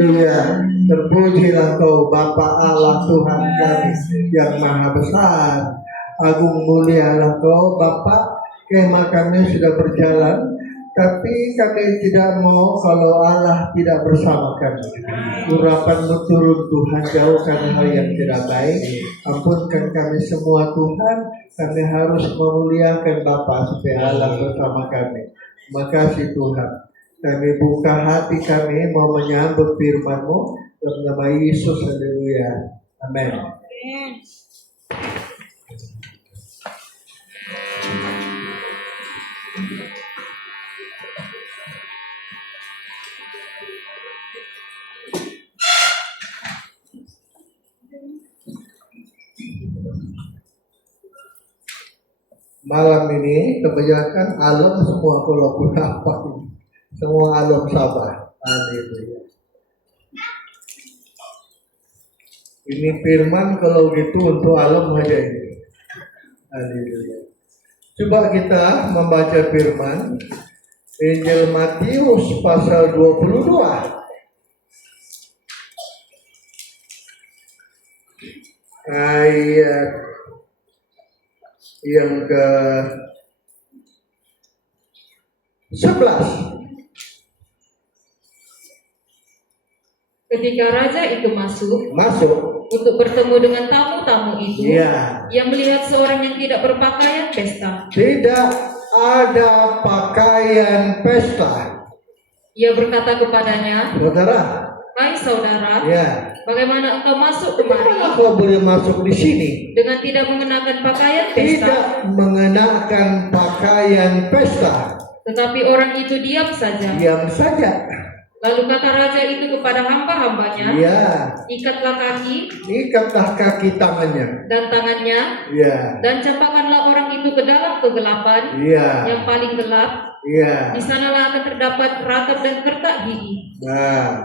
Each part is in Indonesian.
Haleluya, terpujilah Kau Bapa Allah Tuhan kami yang maha besar. Agung mulialah Kau Bapa. Kemah kami sudah berjalan, tapi kami tidak mau kalau Allah tidak bersama kami. Urapan-Mu turun Tuhan, jauhkan hal yang tidak baik. Ampunkan kami semua Tuhan. Kami harus memuliakan Bapa supaya Allah bersama kami. Makasih Tuhan. Kami buka hati kami mau menyambut firman-Mu dalam nama Yesus. Haleluya. Amin. Malam ini kebanyakan alam semua kalau apa ini. Semua alam sabar. Haleluya. Ini firman kalau gitu untuk alam aja ini. Haleluya. Coba kita membaca firman Injil Matius pasal 22 ayat yang ke 11. Ketika raja itu masuk untuk bertemu dengan tamu-tamu itu, ya. Ia melihat seorang yang tidak berpakaian pesta. Tidak ada pakaian pesta. Ia berkata kepadanya, Saudara, Hai saudara, Ya. bagaimana engkau masuk kemari Bagaimana kau boleh masuk di sini? dengan tidak mengenakan pakaian Tidak pesta? mengenakan pakaian pesta. Tetapi orang itu diam saja. Diam saja. Lalu kata raja itu kepada hamba-hambanya, Ya. ikatlah kaki Ikatlah kaki tangannya. dan tangannya, Ya. dan campakkanlah orang itu ke dalam kegelapan Ya. yang paling gelap. Ya. Di sanalah akan terdapat ragam dan kertak gigi. Nah,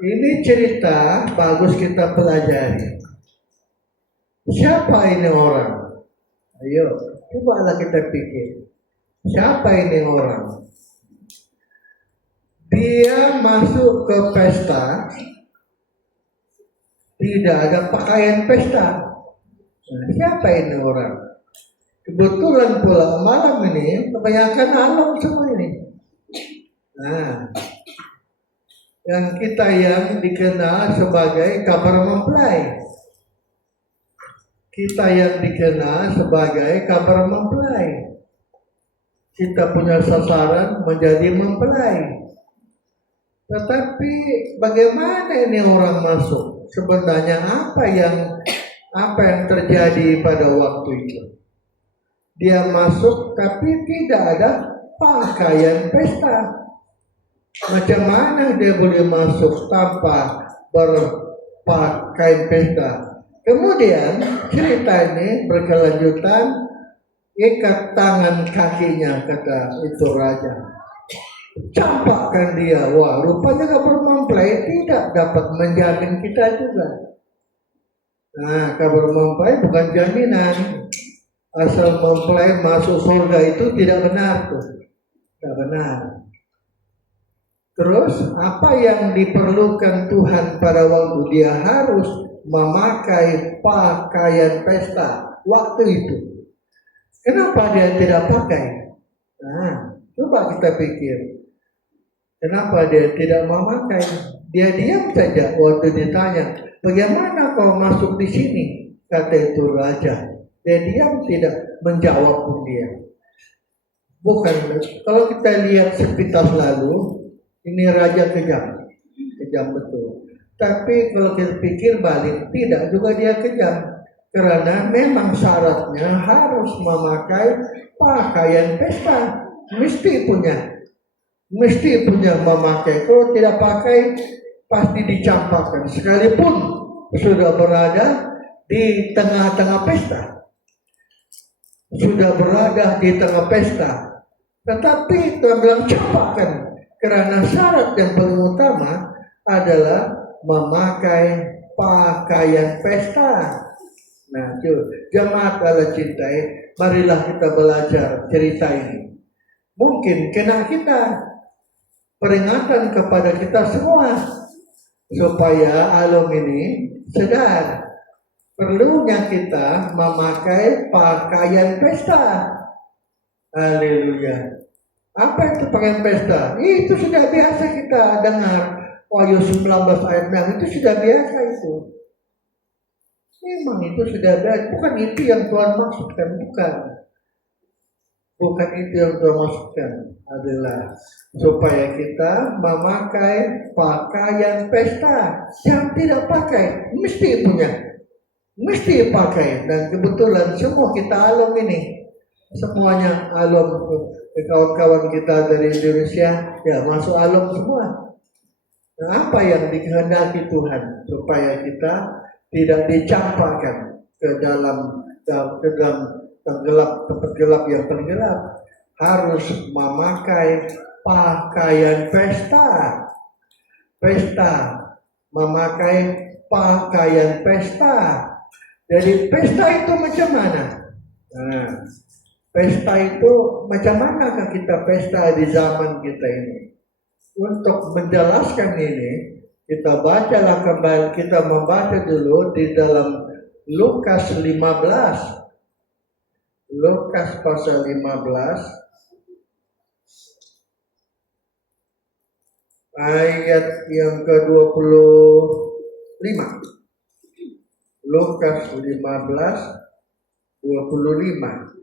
ini cerita bagus kita pelajari. Siapa ini orang? Ayo, cobalah kita pikir. Siapa ini orang? Dia masuk ke pesta, tidak ada pakaian pesta. Nah, siapa ini orang? Kebetulan pula malam ini kebanyakan alam semua ini. Nah, yang kita yang dikenal sebagai kabar mempelai. Kita yang dikenal sebagai kabar mempelai. Kita punya sasaran menjadi mempelai. Tetapi bagaimana ini orang masuk? Sebenarnya apa yang terjadi pada waktu itu? Dia masuk tapi tidak ada pakaian pesta. Macam mana dia boleh masuk tanpa berpakaian pesta? Kemudian cerita ini berkelanjutan, ikat tangan kakinya, kata itu raja. Campakkan dia. Wah, rupanya kabar mempelai tidak dapat menjamin kita juga. Nah, kabar mempelai bukan jaminan. Asal mempelai masuk surga itu tidak benar tuh. Tidak benar. Terus apa yang diperlukan Tuhan pada waktu dia harus memakai pakaian pesta waktu itu? Kenapa dia tidak pakai? Nah, coba kita pikir. Kenapa dia tidak memakai? Dia diam saja waktu ditanya, bagaimana kau masuk di sini? Kata itu raja. Dia diam, tidak menjawab pun dia. Bukan, kalau kita lihat sepintas lalu, ini raja kejam betul. Tapi kalau kita pikir balik, tidak juga dia kejam. Karena memang syaratnya harus memakai pakaian pesta. Mesti punya memakai. Kalau tidak pakai, pasti dicampakkan. Sekalipun sudah berada di tengah-tengah pesta. Sudah berada di tengah pesta. Tetapi Tuhan bilang campakkan. Karena syarat yang paling utama adalah memakai pakaian pesta. Nah, jemaat Allah cintai, marilah kita belajar cerita ini. Mungkin kena kita, peringatan kepada kita semua, supaya alum ini sadar perlunya kita memakai pakaian pesta. Haleluya. Apa itu pakaian pesta? Itu sudah biasa kita dengar. Wahyu 19 ayat 6 itu sudah biasa itu. Memang itu sudah biasa. Bukan itu yang Tuhan maksudkan, bukan. Bukan itu yang Tuhan maksudkan. Adalah supaya kita memakai pakaian pesta. Yang tidak pakai mesti punya, mesti pakai. Dan kebetulan semua kita alum ini, semuanya alum, kawan-kawan kita dari Indonesia ya masuk alum semua. Nah, apa yang dikehendaki Tuhan supaya kita tidak dicampakkan ke dalam tempat gelap yang tergelap, harus memakai pakaian pesta. Memakai pakaian pesta. Jadi pesta itu macam mana? Nah, pesta itu macam manakah kita pesta di zaman kita ini? Untuk menjelaskan ini, kita bacalah kembali, kita membaca dulu di dalam Lukas 15. Lukas pasal 15 ayat yang ke-25. Lukas 15:25.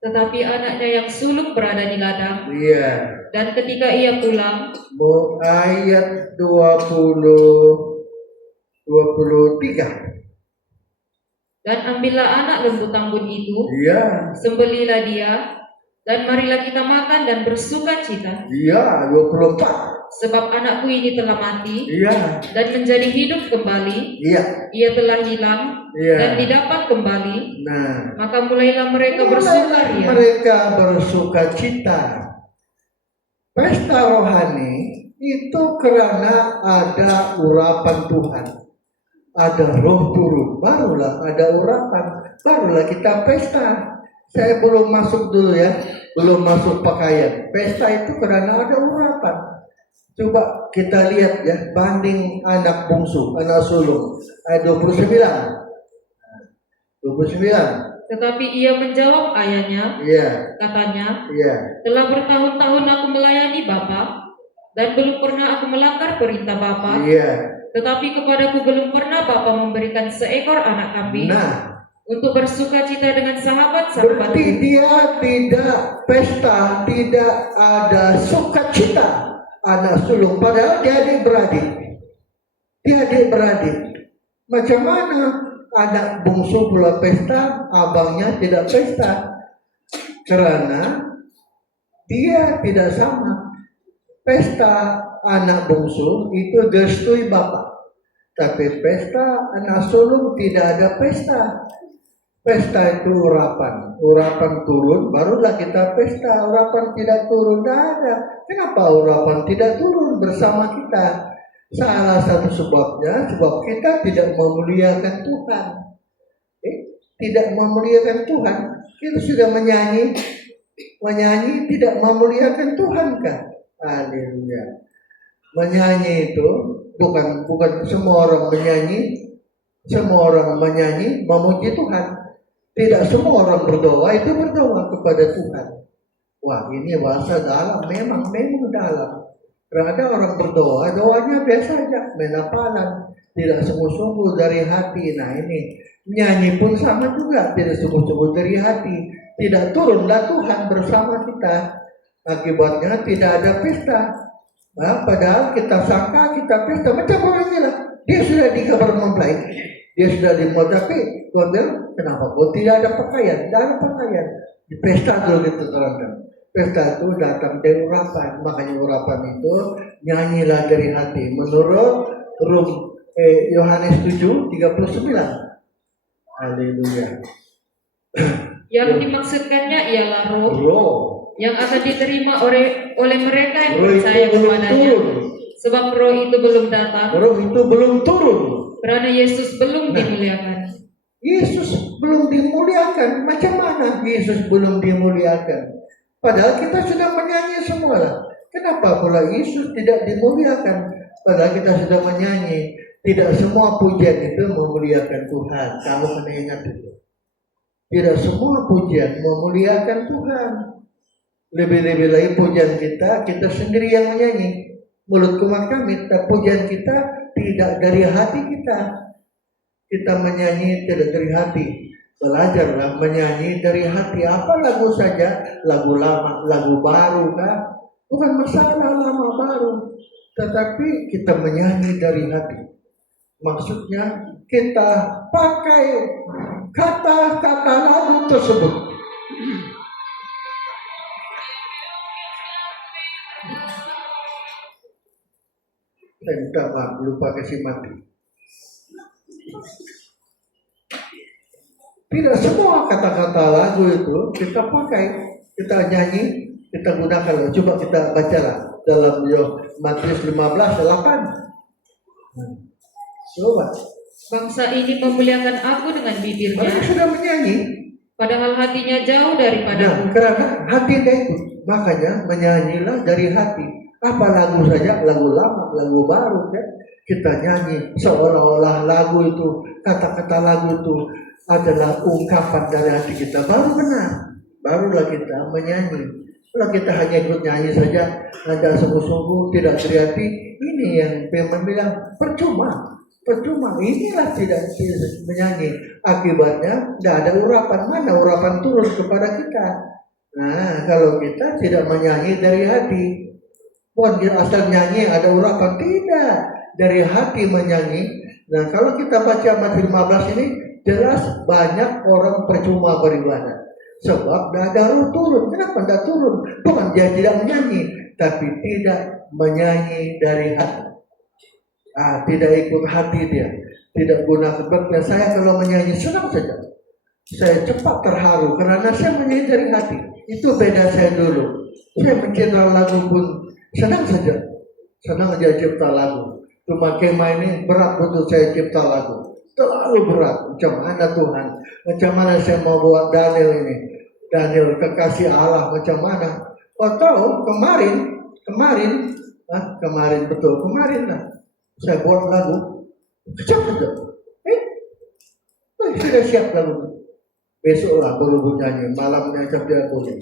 Tetapi anaknya yang sulung berada di ladang. Iya. Dan ketika ia pulang, Ayat 23. Dan ambillah anak lembu tambun itu, Iya, sembelilah dia, dan marilah kita makan dan bersuka cita. iya, 24. Sebab anakku ini telah mati Iya, dan menjadi hidup kembali. iya, Ia telah hilang iya. dan didapat kembali. Nah, Maka mulailah mereka bersukaria. mereka bersuka cita. Pesta rohani itu karena ada urapan Tuhan, ada roh turun, barulah ada urapan, barulah kita pesta. Saya belum masuk dulu ya, belum masuk pakaian. Pesta itu karena ada urapan. Coba kita lihat ya, banding anak bungsu, anak sulung, ayat 29. Tetapi ia menjawab ayahnya, Iya, katanya, iya. telah bertahun-tahun aku melayani Bapa, dan belum pernah aku melanggar perintah Bapa. Iya. Tetapi kepadaku belum pernah Bapa memberikan seekor anak kambing Nah, untuk bersuka cita dengan berarti sahabat-sahabatku. dia tidak pesta, tidak ada sukacita anak sulung, padahal dia adik-beradik. Dia adik-beradik. Macam mana anak bungsu pula pesta, abangnya tidak pesta? Karena dia tidak sama. Pesta anak bungsu itu direstui bapak, tapi pesta anak sulung tidak ada pesta. Pesta itu urapan turun, barulah kita pesta. Urapan tidak turun, tidak ada. Kenapa urapan tidak turun bersama kita? Salah satu sebabnya, sebab kita tidak memuliakan Tuhan. Tidak memuliakan Tuhan. Kita sudah menyanyi tidak memuliakan Tuhan kan? Haleluya. Menyanyi itu bukan semua orang menyanyi, semua orang menyanyi memuji Tuhan. Tidak semua orang berdoa itu berdoa kepada Tuhan. Wah, ini bahasa dalam, memang dalam. Karena ada orang berdoa, doanya biasa aja, menapalan, tidak sungguh-sungguh dari hati. Nah ini, nyanyi pun sama juga, tidak sungguh-sungguh dari hati. Tidak turunlah Tuhan bersama kita. Akibatnya tidak ada pesta. Nah, padahal kita sangka kita pesta, macam orang gila. Dia sudah di kabar mempelai, dia sudah di mau, tapi Tuhan bilang, kenapa kok tidak ada pakaian? Tidak ada pakaian. Di pesta dulu gitu teman-teman. Pesta itu datang dari urapan, makanya urapan itu nyanyilah dari hati. Menurut Yohanes 7:39. Haleluya. Yang dimaksudkannya ialah roh Roh. yang akan diterima oleh mereka yang Roh itu percaya belum kepadanya. turun. Sebab roh itu belum datang, Roh itu belum turun. karena Yesus belum dimuliakan. Yesus belum dimuliakan. Macam mana Yesus belum dimuliakan? Padahal kita sudah menyanyi semua lah. Kenapa pula Yesus tidak dimuliakan? Padahal kita sudah menyanyi. Tidak semua pujian itu memuliakan Tuhan. Kamu kena ingat itu. Tidak semua pujian memuliakan Tuhan. Lebih-lebih lagi pujian kita sendiri yang menyanyi. Mulut kumat kami, tapi pujian kita tidak dari hati kita. Kita menyanyi tidak dari hati. Belajarlah menyanyi dari hati. Apa lagu saja, lagu lama, lagu baru kan? Bukan masalah lama baru, tetapi kita menyanyi dari hati. Maksudnya kita pakai kata-kata lagu tersebut. Saya minta maaf, lupa kasih mati. Tidak semua kata-kata lagu itu kita pakai, kita nyanyi, kita gunakan. Coba kita bacalah dalam Matius 15:8. Coba. Bangsa ini memuliakan aku dengan bibirnya, Mereka sudah menyanyi. padahal hatinya jauh daripadaku. Nah, karena hati dia itu, makanya menyanyilah dari hati. Apa lagu saja, lagu lama, lagu baru kan? Kita nyanyi seolah-olah lagu itu, kata-kata lagu itu adalah ungkapan dari hati kita, baru benar. Barulah kita menyanyi. Kalau kita hanya ikut nyanyi saja, ada sungguh-sungguh tidak dari hati, ini yang Firman bilang percuma. Inilah tidak menyanyi. Akibatnya tidak ada urapan. Mana urapan turun kepada kita? Nah, kalau kita tidak menyanyi dari hati, Bukan dia asal nyanyi ada urapan, tidak, dari hati menyanyi. Nah kalau kita baca Matius 15 ini jelas banyak orang percuma beribadah sebab tidak ada roh turun. Kenapa tidak turun? Bukan dia tidak menyanyi, tapi tidak menyanyi dari hati. Tidak ikut hati dia, tidak guna sebabnya. Saya kalau menyanyi senang saja, saya cepat terharu karena saya menyanyi dari hati. Itu beda saya dulu. Saya mencipta lagu pun senang saja, senang aja cipta lagu. Cuma kemah ini berat betul saya cipta lagu, terlalu berat. Macam mana Tuhan? Macam mana saya mau buat Daniel ini? Daniel kekasih Allah macam mana? Oh tahu kemarin betul kemarin lah. Saya buat lagu, cepat saja. Sudah siap lagu. Besoklah baru bernyanyi, malamnya jam 3 boleh.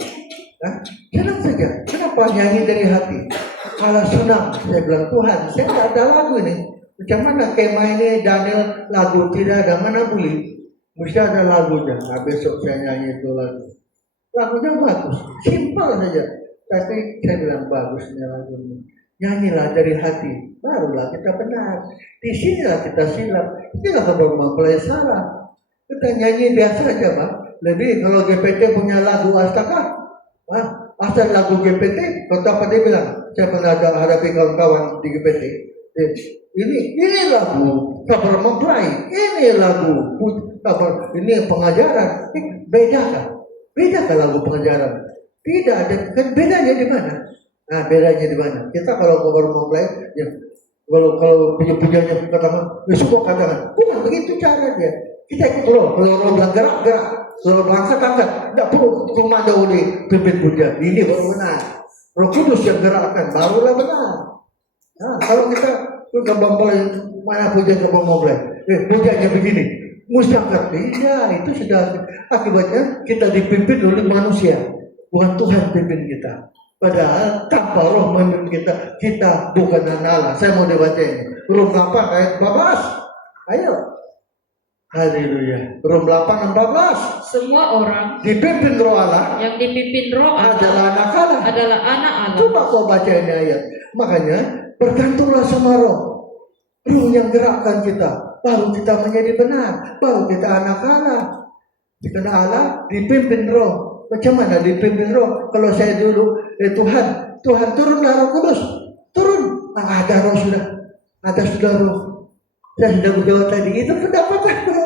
Senang saja. Kenapa nyanyi dari hati? Kalau senang, saya bilang Tuhan, saya tidak ada lagu ini. Macam mana kemah ini Daniel lagu tidak ada, mana boleh? Mesti ada lagunya. Nah, besok saya nyanyi itu lagu. Lagunya bagus, simpel saja. Tapi saya bilang bagusnya lagunya. Nyanyilah dari hati, barulah kita benar. Di sinilah kita silap. Inilah kalau mempelai salah. Kita nyanyi biasa aja, Pak. Lebih kalau GPT punya lagu Astaka, asal lagu GPT, kata apa dia bilang? Saya pernah hadapi kawan-kawan di GPT. Ini lagu kabar mempelai, ini lagu kabar, ini pengajaran. Beda kan? Beda kan lagu pengajaran? Tidak ada. Kan bedanya di mana? Bedanya di mana? Kita kalau kabar mempelai, ya, kalau punya-punyanya katakan, semua katakan, bukan begitu cara dia. Kita ikut roh, kalau roh bilang gerak, kalau angkat, tidak perlu komando dipimpin puja. Ini baru benar. Roh Kudus yang gerakkan, barulah benar. Kalau kita ke mempelai, mana puja ke mempelai? Pujanya begini, musyakat. Iya, itu sudah akibatnya kita dipimpin oleh manusia, bukan Tuhan pimpin kita. Padahal tanpa roh memimpin kita bukan Allah. Saya mau dibaca ini. Rom 8 ayat 14. Ayo. Haleluya. Rom 8 14. Semua orang Dipimpin roh Allah yang dipimpin roh adalah anak Allah. adalah anak Allah. Coba kau baca ini ayat. Makanya bergantunglah sama roh. Roh yang gerakkan kita. Baru kita menjadi benar. Baru kita anak Allah. Karena Allah dipimpin roh. Macam mana dipimpin roh? Kalau saya dulu, Tuhan turunlah Roh Kudus. Turun. Ada roh sudah. Ada sudah roh. Saya sudah berdoa tadi. Itu pendapat aku.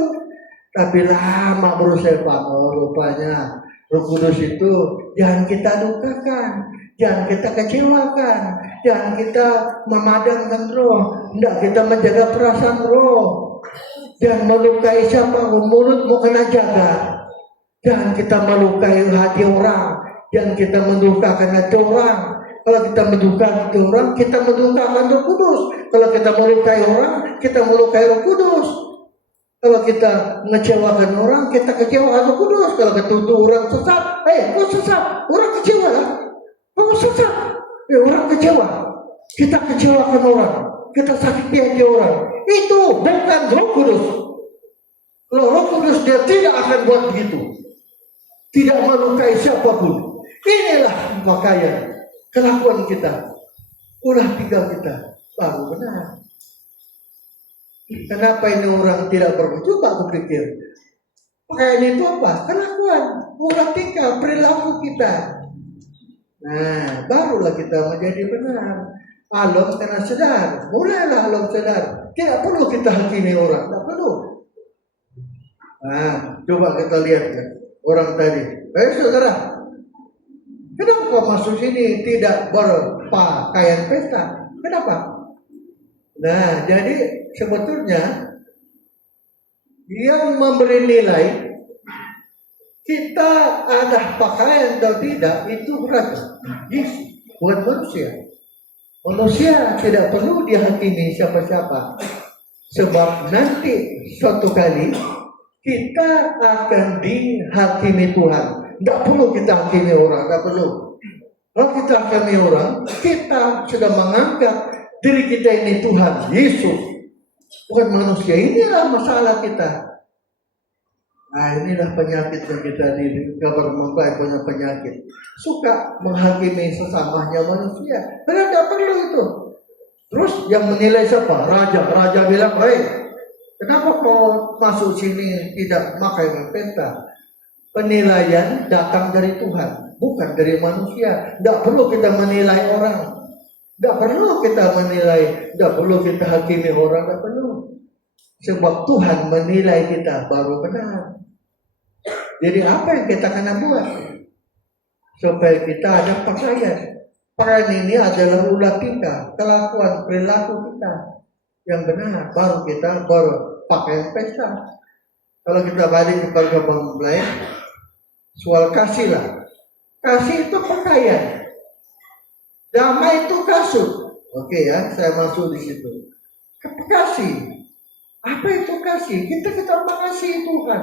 Tapi lama baru saya paham. Rupanya Roh Kudus itu jangan kita dukakan. Jangan kita kecewakan. Jangan kita memadamkan roh. Tidak kita menjaga perasaan roh. Jangan melukai siapa. Mulut mau kena jaga. Jangan kita melukai hati orang. Jangan kita mendukakan hati orang. Kalau kita mendukakan hati orang, kita mendukakan Roh Kudus. Kalau kita melukai orang, kita melukai Roh Kudus. Kalau kita mengecewakan orang, kita kecewa Roh Kudus. Kalau ketutup orang sesat, kau sesat, orang kecewa lah. Kau sesat, orang kecewa. Kita kecewakan orang, kita sakiti hati orang. Itu bukan Roh Kudus. Kalau Roh Kudus dia tidak akan buat begitu. Tidak melukai siapapun. Inilah pakaian kelakuan kita, ulah tinggal kita, baru benar. Kenapa ini orang tidak berbuat? Coba aku pikir. Pakaian itu apa? Kelakuan, ulah tinggal, perilaku kita. Nah, barulah kita menjadi benar. Alam kena sedar, mulailah alam sedar. Tidak perlu kita hakimi orang, tidak perlu. Coba kita lihat ya. Orang tadi, saudara, kenapa masuk sini tidak berpakaian pesta? Kenapa? Nah, jadi sebetulnya yang memberi nilai kita ada pakaian atau tidak itu berat. Buat manusia. Manusia tidak perlu dihakimi siapa-siapa. Sebab nanti suatu kali kita akan dihakimi Tuhan. Tidak perlu kita hakimi orang, tidak perlu. Kalau kita hakimi orang, kita sudah menganggap diri kita ini Tuhan, Yesus, bukan manusia. Inilah masalah kita. Nah, inilah penyakitnya kita di kabar mempelai, punya penyakit. Suka menghakimi sesamanya manusia. Padahal tidak perlu itu. Terus yang menilai siapa? Raja. Raja bilang, kenapa kau masuk sini tidak pakai pesta? Penilaian datang dari Tuhan, bukan dari manusia. Tidak perlu kita menilai orang. Tidak perlu kita menilai, tidak perlu kita hakimi orang, tidak perlu. Sebab Tuhan menilai kita baru benar. Jadi apa yang kita kena buat? Supaya kita ada pakaian. Pakaian ini adalah ulah kita, kelakuan, perilaku kita yang benar. Baru kita berpakaian pesta. Kalau kita balik kepada mempelai, soal kasih lah. Kasih itu pakaian. Damai itu kasut. Oke ya, saya masuk di situ. Kasih. Apa itu kasih? Kita mengasihi Tuhan.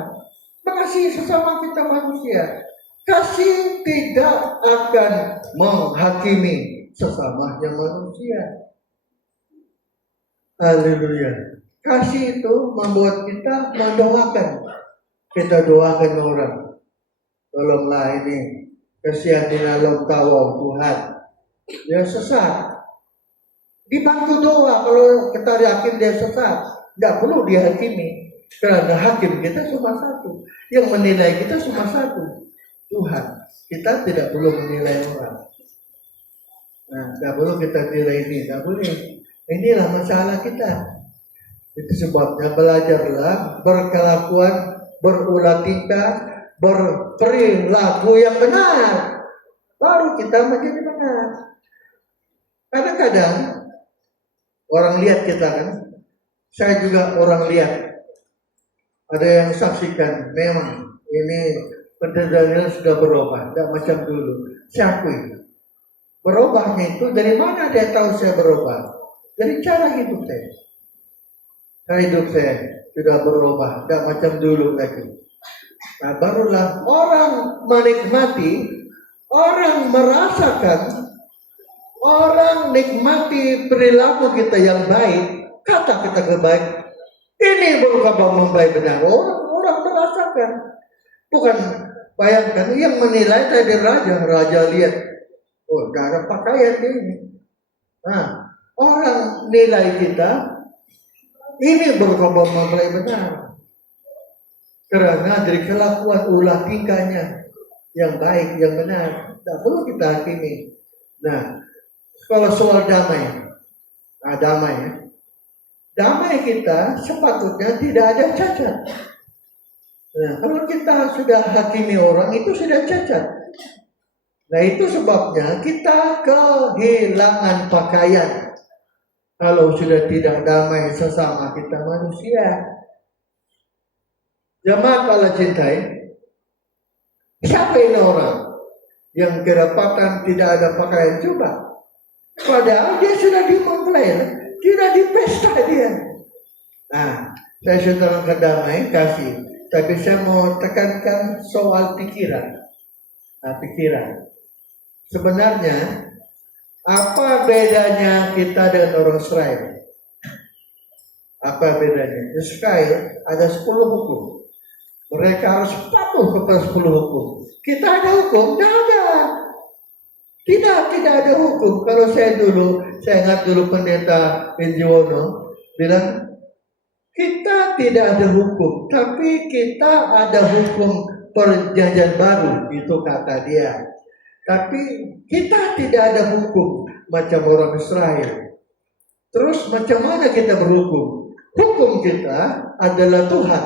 Mengasihi sesama kita manusia. Kasih tidak akan menghakimi sesamanya manusia. Haleluya. Kasih itu membuat kita mendoakan. Kita doakan orang. Tolonglah ini. Kasihan di dalam tawau Tuhan. Dia sesat. Dibantu doa kalau kita yakin dia sesat. Tidak perlu dihakimi. Karena hakim kita cuma satu. Yang menilai kita cuma satu. Tuhan. Kita tidak perlu menilai orang. Nah, tidak perlu kita nilai ini. Tidak boleh. Inilah masalah kita. Itu sebabnya belajarlah berkelakuan, berulah tingkah, berperilaku yang benar. Baru kita menjadi benar. Kadang-kadang orang lihat kita kan. Saya juga orang lihat. Ada yang saksikan memang ini penderitaan sudah berubah, tidak macam dulu. Saya akui. Berubahnya itu dari mana dia tahu saya berubah? Dari cara hidup saya. Cara hidup saya sudah berubah, tidak macam dulu lagi. Nah, barulah orang menikmati, orang merasakan, orang nikmati perilaku kita yang baik. Kata kita kebaik, ini baru kabar mempelai benar. Orang merasakan, bukan bayangkan yang menilai tadi raja lihat, gak ada pakaian ini. Nah, orang nilai kita, ini baru kabar mempelai benar. Karena dari kelakuan ulah tingkahnya yang baik, yang benar, tak perlu kita hakimi. Nah, kalau soal damai, damai ya. Damai kita sepatutnya tidak ada cacat. Nah, kalau kita sudah hakimi orang itu sudah cacat. Nah, itu sebabnya kita kehilangan pakaian. Kalau sudah tidak damai sesama kita manusia. Jemaat Allah cintai, siapa ini orang yang kedapatan tidak ada pakaian? Coba. Padahal dia sudah dimempelai. Tidak di pesta dia. Nah, saya sudah kedamai kasih. Tapi saya mau tekankan soal pikiran. Nah, pikiran. Sebenarnya, apa bedanya kita dengan orang Israel? Apa bedanya? Di Israel ada 10 hukum. Mereka harus patuh kepada 10 hukum. Kita ada hukum? Tidak ada. Tidak ada hukum. Kalau saya ingat dulu pendeta Injono bilang, kita tidak ada hukum, tapi kita ada hukum perjanjian baru, itu kata dia. Tapi kita tidak ada hukum macam orang Israel. Terus macam mana kita berhukum? Hukum kita adalah Tuhan.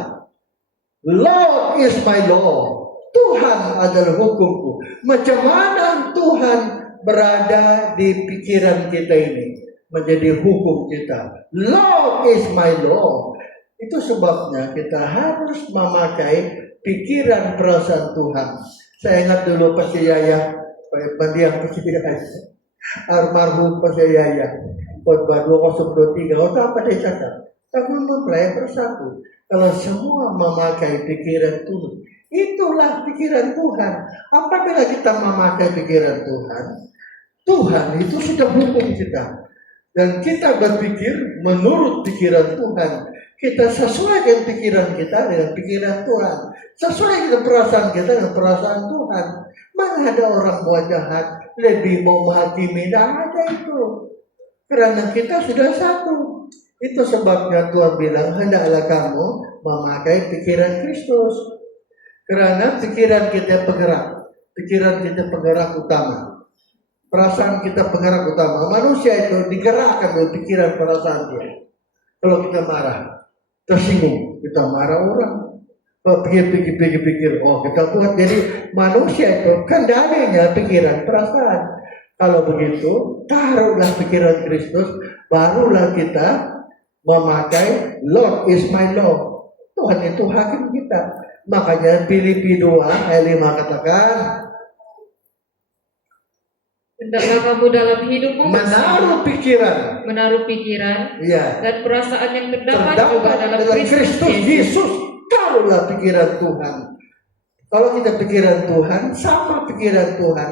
Law is my law. Tuhan adalah hukumku. Macam mana Tuhan berada di pikiran kita ini menjadi hukum kita. Law is my law. Itu sebabnya kita harus memakai pikiran perasaan Tuhan. Saya ingat dulu Pak Yaya, pendiam Pak Yaya, almarhum Pak Yaya, khotbah 2023. Apa dia cakap? Kami mempelai bersatu. Kalau semua memakai pikiran Tuhan, itulah pikiran Tuhan. Apabila kita memakai pikiran Tuhan, Tuhan itu sudah hukum kita. Dan kita berpikir menurut pikiran Tuhan. Kita sesuaikan pikiran kita dengan pikiran Tuhan. Sesuaikan perasaan kita dengan perasaan Tuhan. Mana ada orang buat jahat lebih mau menghakimi? Tidak ada itu. Karena kita sudah satu. Itu sebabnya Tuhan bilang, hendaklah kamu memakai pikiran Kristus. Karena pikiran kita penggerak. Pikiran kita penggerak utama. Perasaan kita penggerak utama. Manusia itu digerakkan oleh pikiran perasaan dia. Kalau kita marah, tersinggung, kita marah orang. Pikir, oh kita buat. Jadi manusia itu kendalinya pikiran perasaan. Kalau begitu, taruhlah pikiran Kristus, barulah kita memakai Lord is my Lord. Tuhan itu hakim kita. Makanya Filipi 2 ayat 5 katakan, hendaklah kamu dalam hidupmu menaruh pikiran, ya, dan perasaan yang terdapat juga dalam Kristus Yesus. Taruhlah pikiran Tuhan. Kalau kita pikiran Tuhan, sama pikiran Tuhan.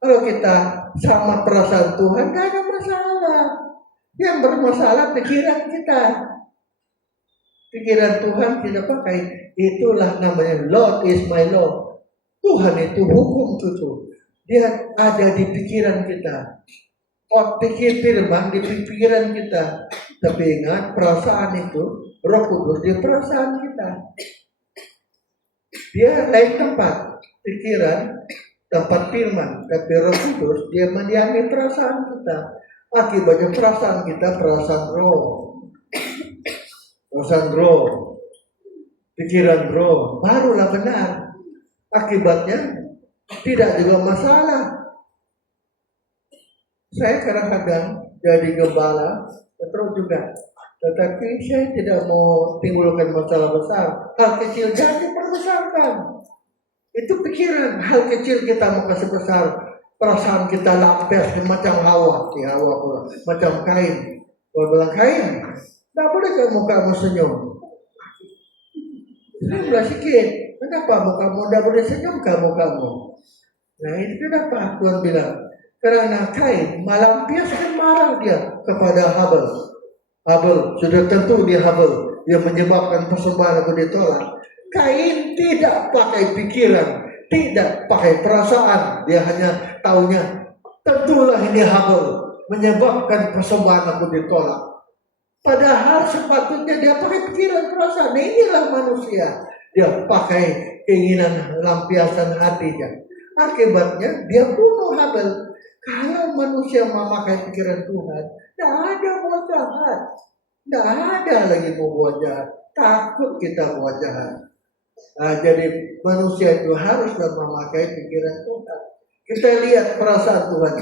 Kalau kita sama perasaan Tuhan, tidak ada masalah. Yang bermasalah pikiran kita. Pikiran Tuhan kita pakai. Itulah namanya Lord is my Lord. Tuhan itu hukum itu. Dia ada di pikiran kita. Pikir firman di pikiran kita. Tapi ingat, perasaan itu Roh Kudus di perasaan kita. Dia lain tempat. Pikiran, tempat firman. Tapi Roh Kudus dia mendiami perasaan kita. Akibatnya perasaan kita perasaan roh. Perasaan roh. Pikiran roh. Barulah benar. Akibatnya tidak juga masalah. Saya kadang-kadang jadi gembala, terus juga. Tetapi saya tidak mau timbulkan masalah besar. Hal kecil jangan diperbesarkan. Itu pikiran. Hal kecil kita mau kasih besar. Perasaan kita lampias macam Hawa. Hawa pula. Macam Kain. Kalau bilang Kain, tidak boleh kamu senyum. Senyumlah sikit. Kenapa kamu tidak boleh senyum kamu? Nah itu kenapa Tuhan bilang? Karena Kain melampiaskan marah dia kepada Habel. Habel sudah tentu dia Habel yang menyebabkan persembahan aku ditolak. Kain tidak pakai pikiran, tidak pakai perasaan, dia hanya taunya tentulah ini Habel menyebabkan persembahan aku ditolak. Padahal sepatutnya dia pakai pikiran perasaan. Nah, inilah manusia. Dia pakai keinginan lampiasan hatinya. Akibatnya dia bunuh Habel. Kalau manusia memakai pikiran Tuhan, tidak ada buat jahat. Tidak ada lagi mau buat jahat. Takut kita buat jahat. Nah, jadi manusia itu haruslah memakai pikiran Tuhan. Kita lihat perasaan Tuhan.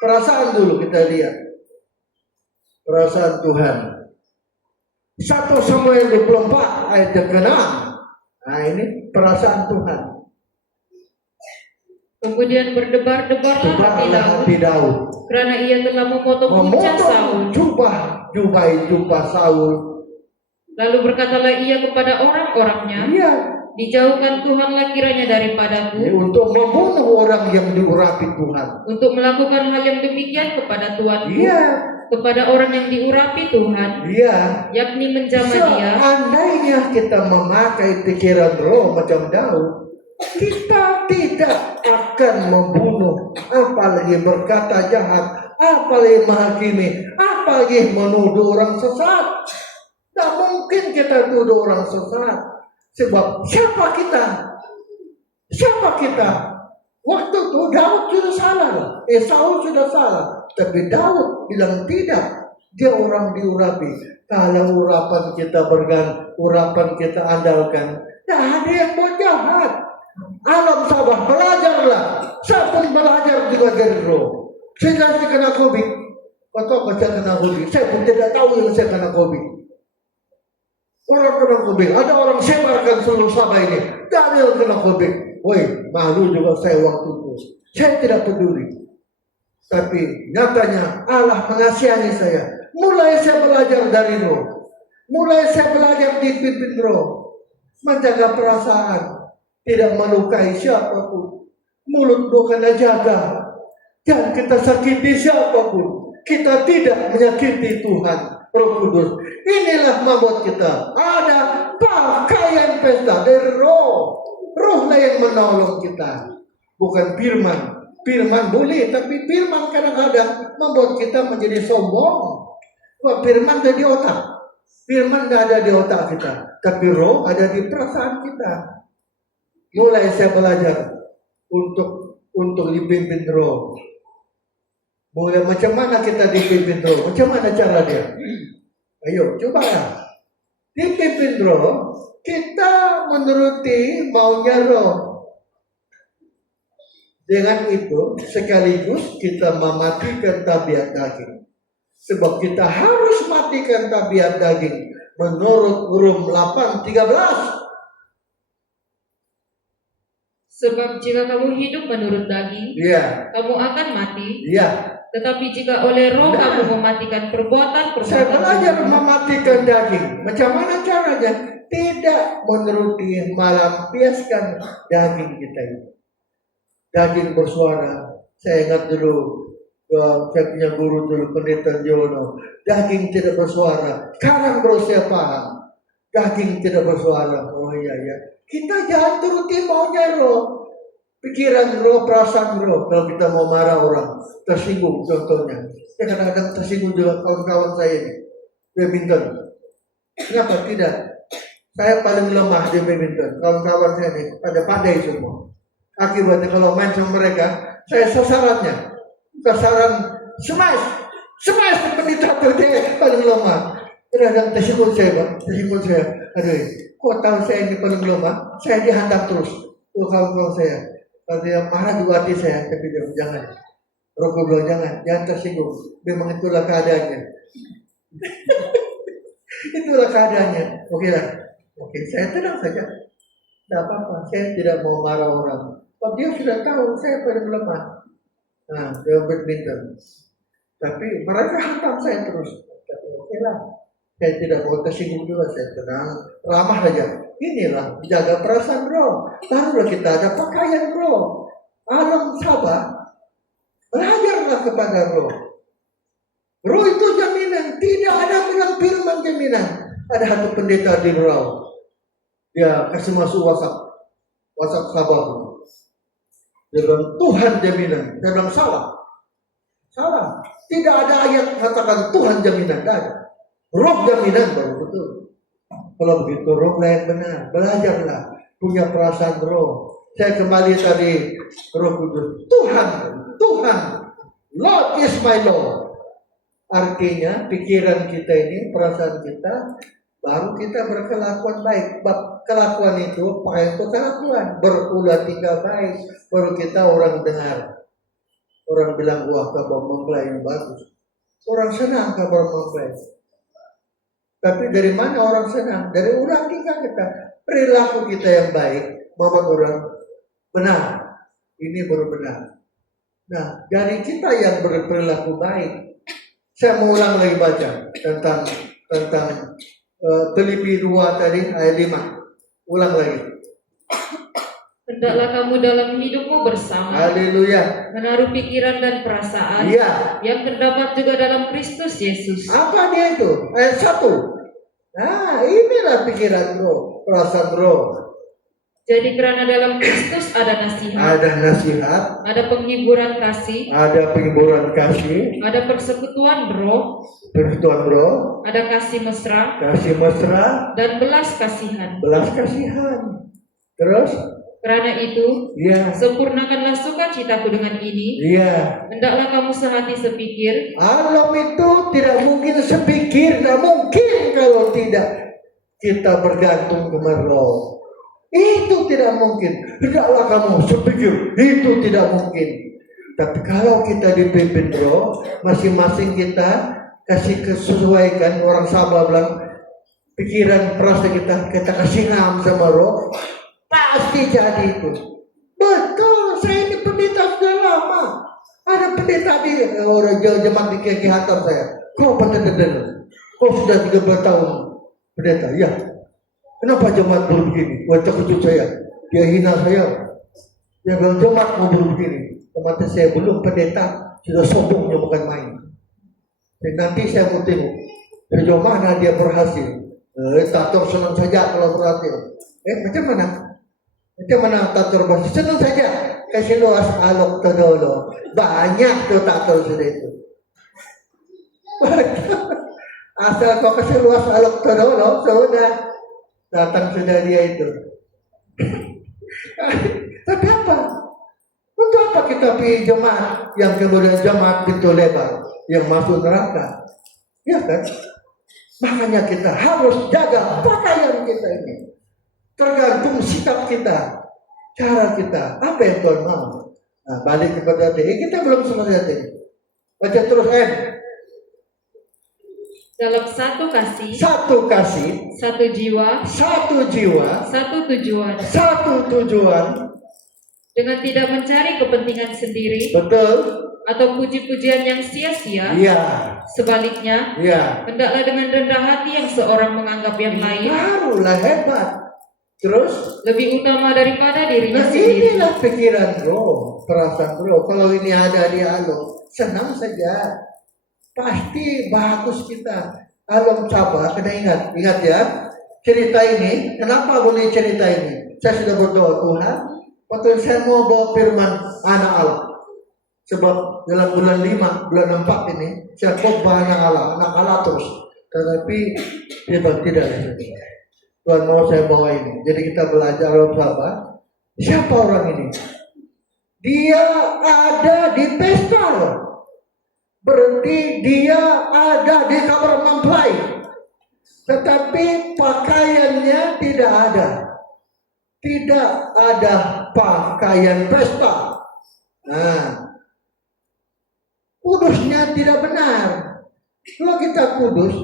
Perasaan dulu kita lihat. Perasaan Tuhan. 1 Samuel 24 ayat ke-6. Nah ini perasaan Tuhan. Kemudian berdebar-debarlah hati Daud, karena ia telah memotong Saul. Jubah Saul. Lalu berkatalah ia kepada orang-orangnya, dijauhkan Tuhanlah kiranya daripadaku. Untuk membunuh orang yang diurapi Tuhan. Untuk melakukan hal yang demikian kepada Tuhanku. Kepada orang yang diurapi Tuhan. Yakni menjamah dia. Seandainya kita memakai pikiran roh macam Daud, kita tidak akan membunuh, apalagi berkata jahat, apalagi menghakimi, apalagi menuduh orang sesat. Tak mungkin kita tuduh orang sesat. Sebab siapa kita? Waktu itu Daud sudah salah. Saul sudah salah. Tapi Daud bilang tidak. Dia orang diurapi. Kalau urapan kita andalkan, tidak ada yang mau jahat. Alam Sabah, belajarlah. Saya pun belajar juga dari roh. Saya kena COVID. Kau saya kena COVID. Saya pun tidak tahu yang saya kena COVID. Orang kena COVID. Ada orang sebarkan seluruh Sabah ini. Daniel kena COVID. Woi, malu juga saya waktu itu. Saya tidak peduli. Tapi nyatanya Allah mengasihani saya. Mulai saya belajar dari roh. Mulai saya belajar dipimpin roh. Menjaga perasaan. Tidak melukai siapapun. Mulut bukan jaga. Jangan kita sakiti siapapun. Kita tidak menyakiti Tuhan. Roh Kudus. Inilah membuat kita ada pakaian pesta dari Roh. Rohlah yang menolong kita, bukan firman. Firman boleh, tapi firman kadang-kadang membuat kita menjadi sombong. Wah, firman ada di otak. Firman tidak ada di otak kita, tapi Roh ada di perasaan kita. Mulai saya belajar untuk dipimpin Roh. Mulai macam mana kita dipimpin Roh? Macam mana cara dia? Ayo, coba ya. Dipimpin Roh, kita menuruti maunya Roh. Dengan itu sekaligus kita mematikan tabiat daging. Sebab kita harus matikan tabiat daging menurut Rum 8:13. Sebab jika kamu hidup menurut daging, kamu akan mati. Tetapi jika oleh Roh kamu mematikan perbuatan-perbuatan. Saya belajar mematikan daging. Macam mana caranya? Tidak menuruti melampiaskan daging kita itu. Daging bersuara. Saya ingat dulu, saya punya guru dulu, Pendeta Jono. Daging tidak bersuara. Sekarang baru saya paham. Daging tidak bersuara. Oh iya. Kita jangan turuti maunya Roh. Pikiran Roh, perasaan Roh. Kalau kita mau marah orang, tersinggung contohnya. Saya kadang-kadang tersinggung juga kawan-kawan saya ini. Badminton. Kenapa tidak? Saya paling lemah di badminton. Kawan-kawan saya ini pada pandai semua. Akibatnya kalau main sama mereka, saya sasarannya. Sasaran smash pendeta tuh dia paling lemah. Kadang-kadang tersinggung saya. Aduh, kok tahu saya ini paling lemah? Saya dihantam terus. Tuh kawan-kawan saya. Kalau dia marah juga hati saya, tapi dia jangan. Roh bilang jangan tersinggung. Memang itulah keadaannya. Itulah keadaannya. Oke, saya tenang saja. Tidak apa-apa, saya tidak mau marah orang. Kalau dia sudah tahu saya paling lemah. Nah, dia badminton. Tapi mereka hantam saya terus. Tapi oke lah. Saya tidak mau tersinggung juga, saya tenang, ramah saja. Inilah jaga perasaan Roh. Taruhlah kita ada pakaian Roh. Alam sabar. Belajarlah kepada Roh. Roh itu jaminan. Tidak ada bilang firman jaminan. Ada satu pendeta di Berau. Dia kasih masuk WhatsApp sabar. Dia bilang Tuhan jaminan. Dia bilang salah. Tidak ada ayat katakan Tuhan jaminan. Tidak ada. Roh jaminan baru betul. Kalau begitu Roh yang benar. Belajarlah punya perasaan Roh. Saya kembali tadi Roh Kudus. Tuhan, Lord is my Lord. Artinya pikiran kita ini, perasaan kita, baru kita berkelakuan baik. Kelakuan itu, pakai itu kelakuan. Berulah tingkah baik. Baru kita orang dengar. Orang bilang, wah kabar mempelai yang bagus. Orang senang kabar mempelai. Tapi dari mana orang senang? Dari ulah tingkah kita. Perilaku kita yang baik membuat orang benar. Ini baru benar. Nah, dari kita yang berperilaku baik. Saya mau ulang lagi baca tentang Filipi 2 tadi ayat 5. Ulang lagi. Hendaklah kamu dalam hidupmu bersama. Haleluya. Menaruh pikiran dan perasaan yang terdapat juga dalam Kristus Yesus. Apa dia itu? Ayat 1. Nah, inilah pikiran Roh, perasaan Roh. Jadi karena dalam Kristus ada nasihat. Ada penghiburan kasih. Ada persekutuan Roh. Ada kasih mesra. Dan belas kasihan. Terus? Karena itu, sempurnakanlah sukacitaku dengan ini. Hendaklah kamu sehati sepikir. Alam itu tidak mungkin sepikir, tidak mungkin kalau tidak kita bergantung kepada Roh. Itu tidak mungkin. Hendaklah kamu sepikir, itu tidak mungkin. Tapi kalau kita dipimpin Roh, masing-masing kita kasih kesesuaikan. Orang sabar bilang pikiran perasaan kita kasih ngam sama Roh, pasti jadi itu. Betul, saya ini pendeta sudah lama. Ada pendeta di orang jemaat di KK hantar saya. Kau pendeta, kau sudah 13 tahun pendeta. Ya. Kenapa jemaat belum begini? Wajah kecil saya. Dia hina saya. Dia bilang jemaat mau belum begini. Tempat saya belum pendeta. Sudah sombongnya bukan main. Dan nanti saya mau tengok. Sejauh mana dia berhasil? Tator senang saja kalau berhasil. Macam mana? Macam mana tator berhasil? Senang saja. Kasih luas alok todolo. Banyak tuh tator sudah itu. Asal kau kasih luas alok todolo, sudah datang sudah dia itu. Tapi apa? Untuk apa kita pilih jemaat yang kemudian jemaat pintu lebar yang masuk neraka? Ya kan? Makanya kita harus jaga pakaian kita ini. Tergantung sikap kita, cara kita, apa yang Tuhan mau. Nah, balik kepada tadi, kita belum selesai tadi. Baca terus Dalam satu kasih, satu jiwa, satu tujuan, dengan tidak mencari kepentingan sendiri, betul, atau puji-pujian yang sia-sia. Iya. Sebaliknya, hendaklah dengan rendah hati yang seorang menganggap yang lain barulah hebat. Terus lebih utama daripada dirinya nah, sendiri. Inilah pikiran bro, perasaan bro. Kalau ini ada di Alom, senang saja. Pasti bagus kita. Alom sabar, kena ingat ya. Cerita ini, kenapa boleh cerita ini? Saya sudah berdoa Tuhan, waktu saya mau bawa firman anak Allah. Sebab dalam bulan 5, bulan 4 ini saya khotbah anak Allah terus. Tetapi tidak. Tuhan mau saya bawa ini. Jadi kita belajar sahabat. Siapa orang ini? Dia ada di pesta. Berarti dia ada di kamar mempelai. Tetapi pakaiannya tidak ada. Tidak ada pakaian pesta. Nah, kudusnya tidak benar. Kalau kita kudus,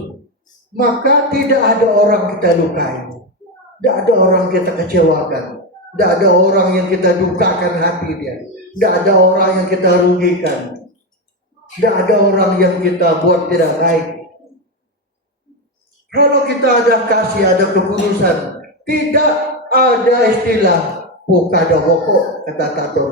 maka tidak ada orang kita lukai, tidak ada orang kita kecewakan, tidak ada orang yang kita dukakan hati dia, tidak ada orang yang kita rugikan, tidak ada orang yang kita buat tidak baik. Kalau kita ada kasih, ada kekudusan, tidak ada istilah ada pokok kata tator.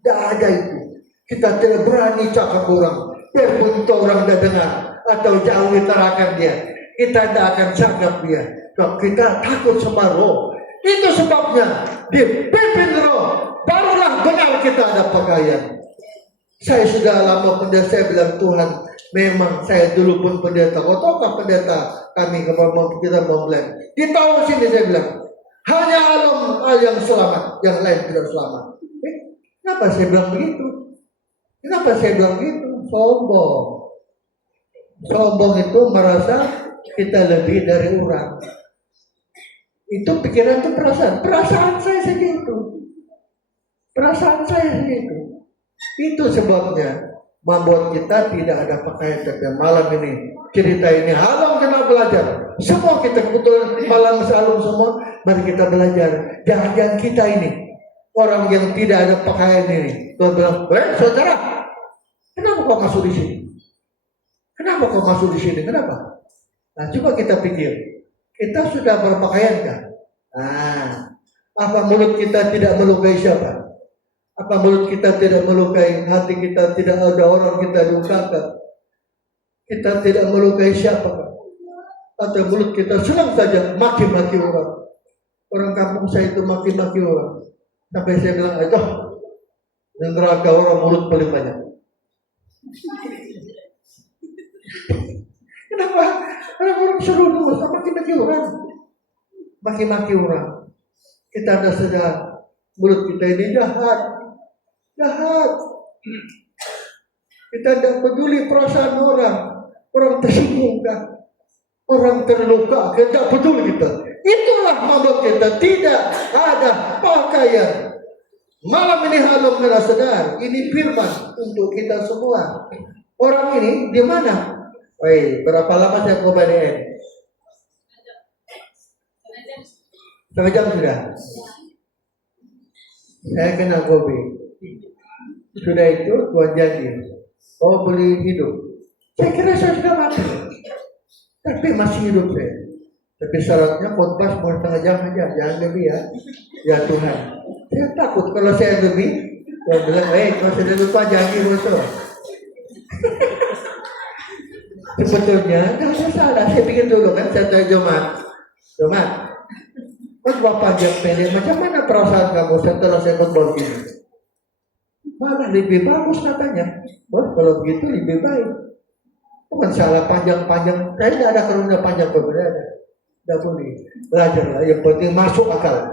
Tidak ada itu. Kita tidak berani cakap orang, biarpun orang tidak dengar atau jauh diterakan dia. Kita tidak akan cakap dia. Kalau kita takut sama roh. Itu sebabnya dipimpin roh, barulah benar kita ada pakaian. Saya sudah lama pendeta, saya bilang Tuhan, memang saya dulu pun pendeta. Kau tahukah pendeta kami kalau kita mau mulai di tahun sini saya bilang hanya Alom yang selamat, yang lain tidak selamat. Kenapa saya bilang begitu? Kenapa saya bilang begitu? Sombong itu merasa kita lebih dari orang. Itu pikiran, itu perasaan saya segitu. Itu sebabnya membuat kita tidak ada pakaian. Tapi malam ini cerita ini Alom kena belajar. Semua kita kebetulan malam Alom semua, mari kita belajar. Jangan kita ini orang yang tidak ada pakaian ini. Tuhan bilang, saudara, kenapa kau masuk di sini? Kenapa? Nah, coba kita pikir, kita sudah berpakaian kan? Nah, apa mulut kita tidak melukai siapa? Apa mulut kita tidak melukai hati kita, tidak ada orang kita dukakan? Kita tidak melukai siapa? Atau mulut kita senang saja maki-maki orang? Orang kampung saya itu maki-maki orang. Sampai saya bilang, itu neraka orang mulut paling banyak. Kenapa? Orang seru dulu sama maki-maki orang. Kita ada sedar mulut kita ini jahat. Kita tidak peduli perasaan orang tersinggung kan, orang terluka, kita tidak peduli kita. Itulah membuat kita tidak ada pakaian. Malam ini Alom merasa sadar, ini firman untuk kita semua. Orang ini di mana? Berapa lama saya kembaliin? Setengah jam sudah. Saya kena COVID. Sudah itu Tuhan janji, kau boleh hidup. Saya kira saya sudah mati, tapi masih hidup saya. Tapi syaratnya khotbah cuma setengah jam saja, jangan lebih ya. Ya Tuhan, saya takut kalau saya lebih. Tuhan bilang, kau sudah lupa janji bosok. Sebetulnya tidak ada salah. Saya pikir dulu kan, saya tanya Jomat, khotbah panjang pendek, macam mana perasaan kamu setelah saya khotbah begini? Malah lebih bagus katanya. Wah, kalau begitu lebih baik. Bukan salah panjang-panjang. Saya tidak ada kerunda panjang berbeda. Tidak boleh. Belajarlah. Yang penting masuk akal.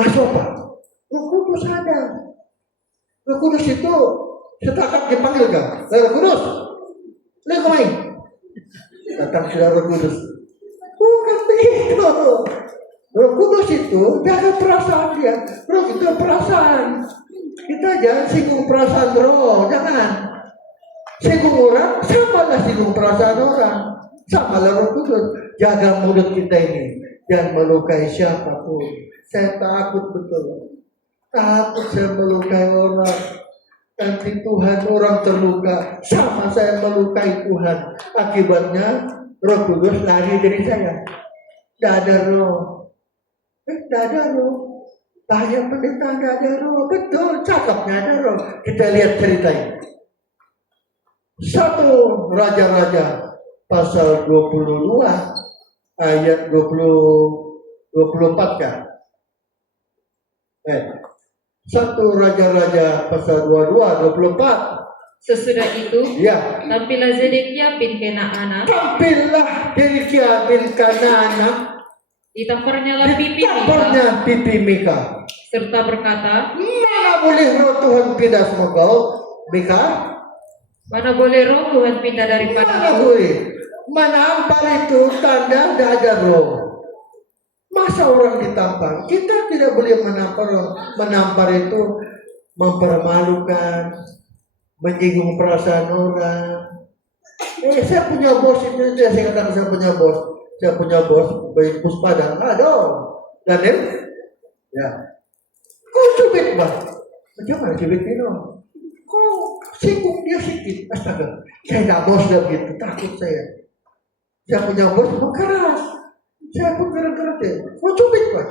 Masuk apa? Roh Kudus ada. Roh Kudus itu setakat dipanggil kan? Roh Kudus, lihat kemana? Datang sudah Roh Kudus. Bukan begitu. Roh Kudus itu jaga perasaan dia. Roh itu perasaan. Kita jangan singgung perasaan roh, jangan. Singgung orang, samalah singgung perasaan orang. Samalah Roh Kudus. Jaga mulut kita ini, jangan melukai siapapun. Saya takut betul. Takut saya melukai orang. Nanti Tuhan orang terluka, sama saya melukai Tuhan. Akibatnya Roh Kudus lari dari saya. Tidak ada roh. Tidak ada roh. Bahaya pendeta tidak ada roh. Betul, cakapnya ada roh. Kita lihat ceritanya. 1 Raja-Raja pasal 22 ayat 24 kan? 1 Raja-Raja pasal 22 24. Sesudah itu, ya, tampillah Zedekia bin Kenaana. Tampillah Zedekia bin Kenaana. Ditampernyalah pipi Mika, serta berkata, mana boleh roh Tuhan pindah sama kau, Mika? Mana boleh roh Tuhan pindah daripada Mana boleh? Menampar itu tanda tidak ada roh. Masa orang ditampar? Kita tidak boleh menampar orang. Menampar itu mempermalukan, menyinggung perasaan orang. Saya punya bos itu, saya katakan saya punya bos. Saya punya bos, baik Puspada, aduh, Daniel, ya, kau cubit bah, macam mana cubit ini? Kau singgung dia sedikit, astaga, saya tidak bos dah begitu, takut saya. Saya punya bos, mau keras, saya pun keras ya, kau cubit bah,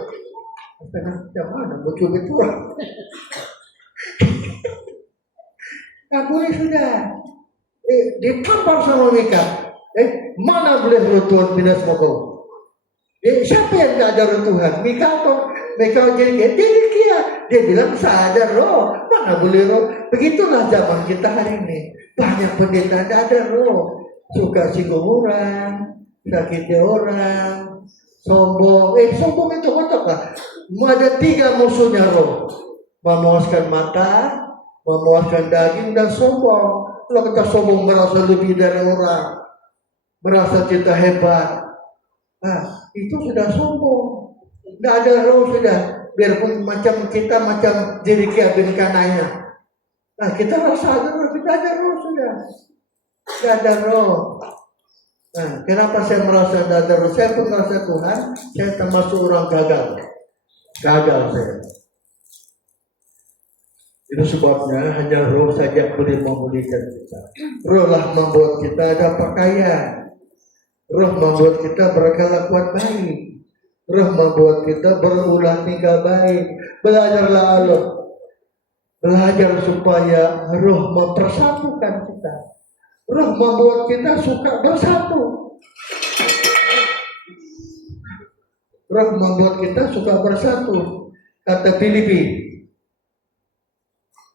astaga, macam mana mau cubit orang? Tak boleh sudah, ditampar sama Mika. Mana boleh roh Tuhan pindah sama kau? Siapa yang tidak ada roh Tuhan? Mika atau Zedekia? Dia bilang saya ada roh. Mana boleh roh? Begitulah zaman kita hari ini. Banyak pendeta tidak ada roh. Suka singgung orang, sakiti orang, sombong. Sombong itu kotak lah. Ada 3 musuhnya roh. Memuaskan mata, memuaskan daging, dan sombong. Kalau kita sombong merasa lebih dari orang, merasa kita hebat, itu sudah sombong. Tidak ada roh sudah. Biarpun macam kita macam Zedekia bin Kenaana. Kita rasa ada roh, kita ada roh sudah. Tidak ada roh. Kenapa saya merasa tidak ada roh? Saya pun merasa Tuhan, saya termasuk orang gagal. Gagal saya. Itu sebabnya hanya roh saja boleh memulihkan kita. Roh lah membuat kita ada pakaian. Roh membuat kita berkelakuan baik. Roh membuat kita berulah tingkah baik. Belajarlah Allah. Belajar supaya roh mempersatukan kita. Roh membuat kita suka bersatu. Roh membuat kita suka bersatu. Kata Filipi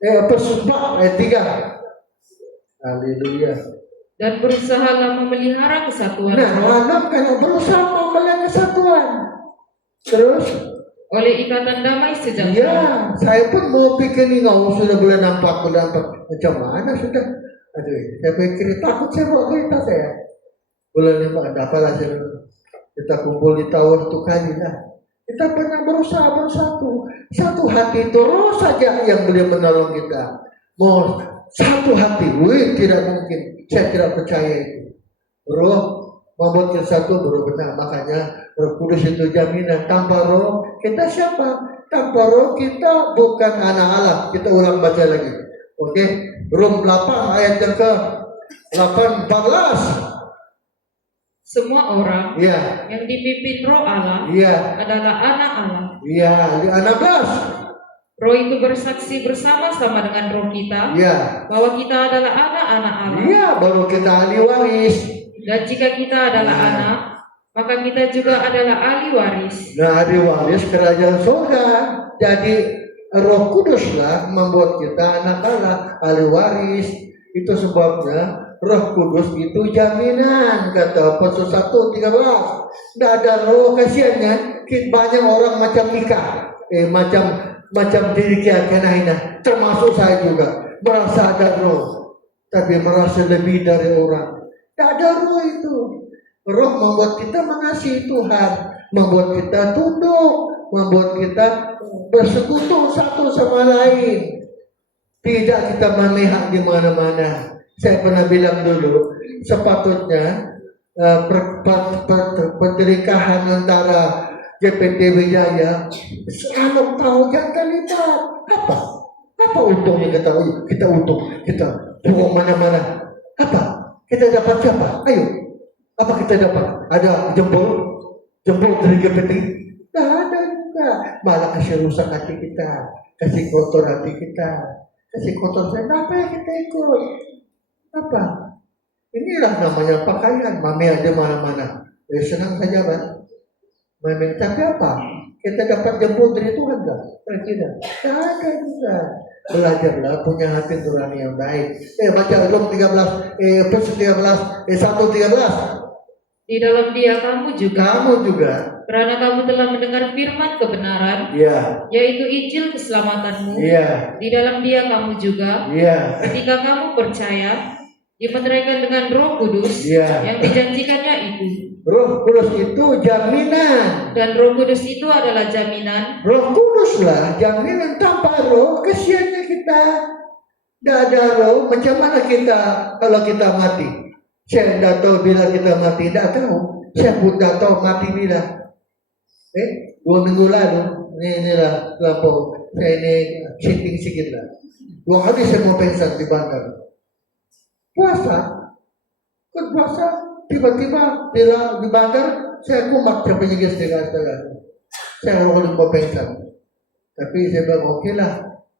Persubah ayat 3. Haleluya. Dan berusahalah memelihara kesatuan. Anak kalau berusaha memelihara kesatuan. Terus oleh ikatan damai sejahtera. Ya, saya pun mau pikir nih, sudah boleh nampak macam mana sudah. Aduh, saya pikir takut saya bawa kereta saya. Boleh nampak ada apa lah kita kumpul di tahun itu kali lah. Kita pernah berusaha bersatu. Satu hati itu roh saja yang boleh menolong kita. Mau satu hati, tidak mungkin. Saya tidak percaya itu. Roh membuat kita satu baru benar. Makanya Roh Kudus itu jaminan. Tanpa roh kita siapa? Tanpa roh kita bukan anak Allah. Kita ulang baca lagi. Oke, Rom 8 ayat yang ke 18. Semua orang ya, yang dipimpin roh Allah ya, adalah anak Allah. Ya, 16. Roh itu bersaksi bersama-sama dengan roh kita ya, bahwa kita adalah anak-anak Allah. Ya, baru kita ahli waris. Dan jika kita adalah anak, maka kita juga adalah ahli waris. Nah, ahli waris kerajaan surga. Jadi Roh Kuduslah membuat kita anak Allah, ahli waris. Itu sebabnya Roh Kudus itu jaminan, kata Efesus 1:13. Tidak ada roh, kasihannya banyak orang macam Mika, macam diri kita, termasuk saya juga merasa ada roh, tapi merasa lebih dari orang. Tidak ada roh itu. Roh membuat kita mengasihi Tuhan, membuat kita tunduk, membuat kita bersekutu satu sama lain. Tidak kita memihak di mana-mana. Saya pernah bilang dulu, sepatutnya pernikahan antara GPT Wijaya 6 tahun yang terlibat. Apa untungnya kita untung, kita buang mana-mana. Apa? Kita dapat siapa? Ayo. Apa kita dapat? Ada jempol dari GPT? Tidak ada juga. Malah kasih rusak hati kita, kasih kotor hati kita, kasih kotor saya. Apa yang kita ikut? Apa? Inilah namanya pakaian. Mami ada mana-mana. Senang saja, Pak. Mami, tapi apa? Kita dapat jempol dari Tuhan enggak? Tidak. Tak ada juga. Belajarlah punya hati nurani yang baik. Baca Rom 13, Efesus 13, 1:13. Di dalam Dia kamu juga. Karena kamu telah mendengar firman kebenaran, yaitu Injil keselamatanmu. Di dalam Dia kamu juga. Ketika kamu percaya, dimeteraikan dengan Roh Kudus yang dijanjikannya itu. Roh Kudus itu jaminan. Dan Roh Kudus itu adalah jaminan. Roh Kuduslah jaminan. Tanpa Roh, kesiannya kita. Tidak ada Roh, macam mana kita kalau kita mati? Saya tidak tahu bila kita mati, tidak tahu. Saya pun tidak tahu mati bila. 2 minggu lalu, inilah lampau. Saya ini shifting sedikit lah. 2 hari saya mau pingsan di bandar. Puasa, tiba-tiba di bandar saya kumat sampai nyegis dengan saya mau pingsan. Tapi saya bilang oke lah,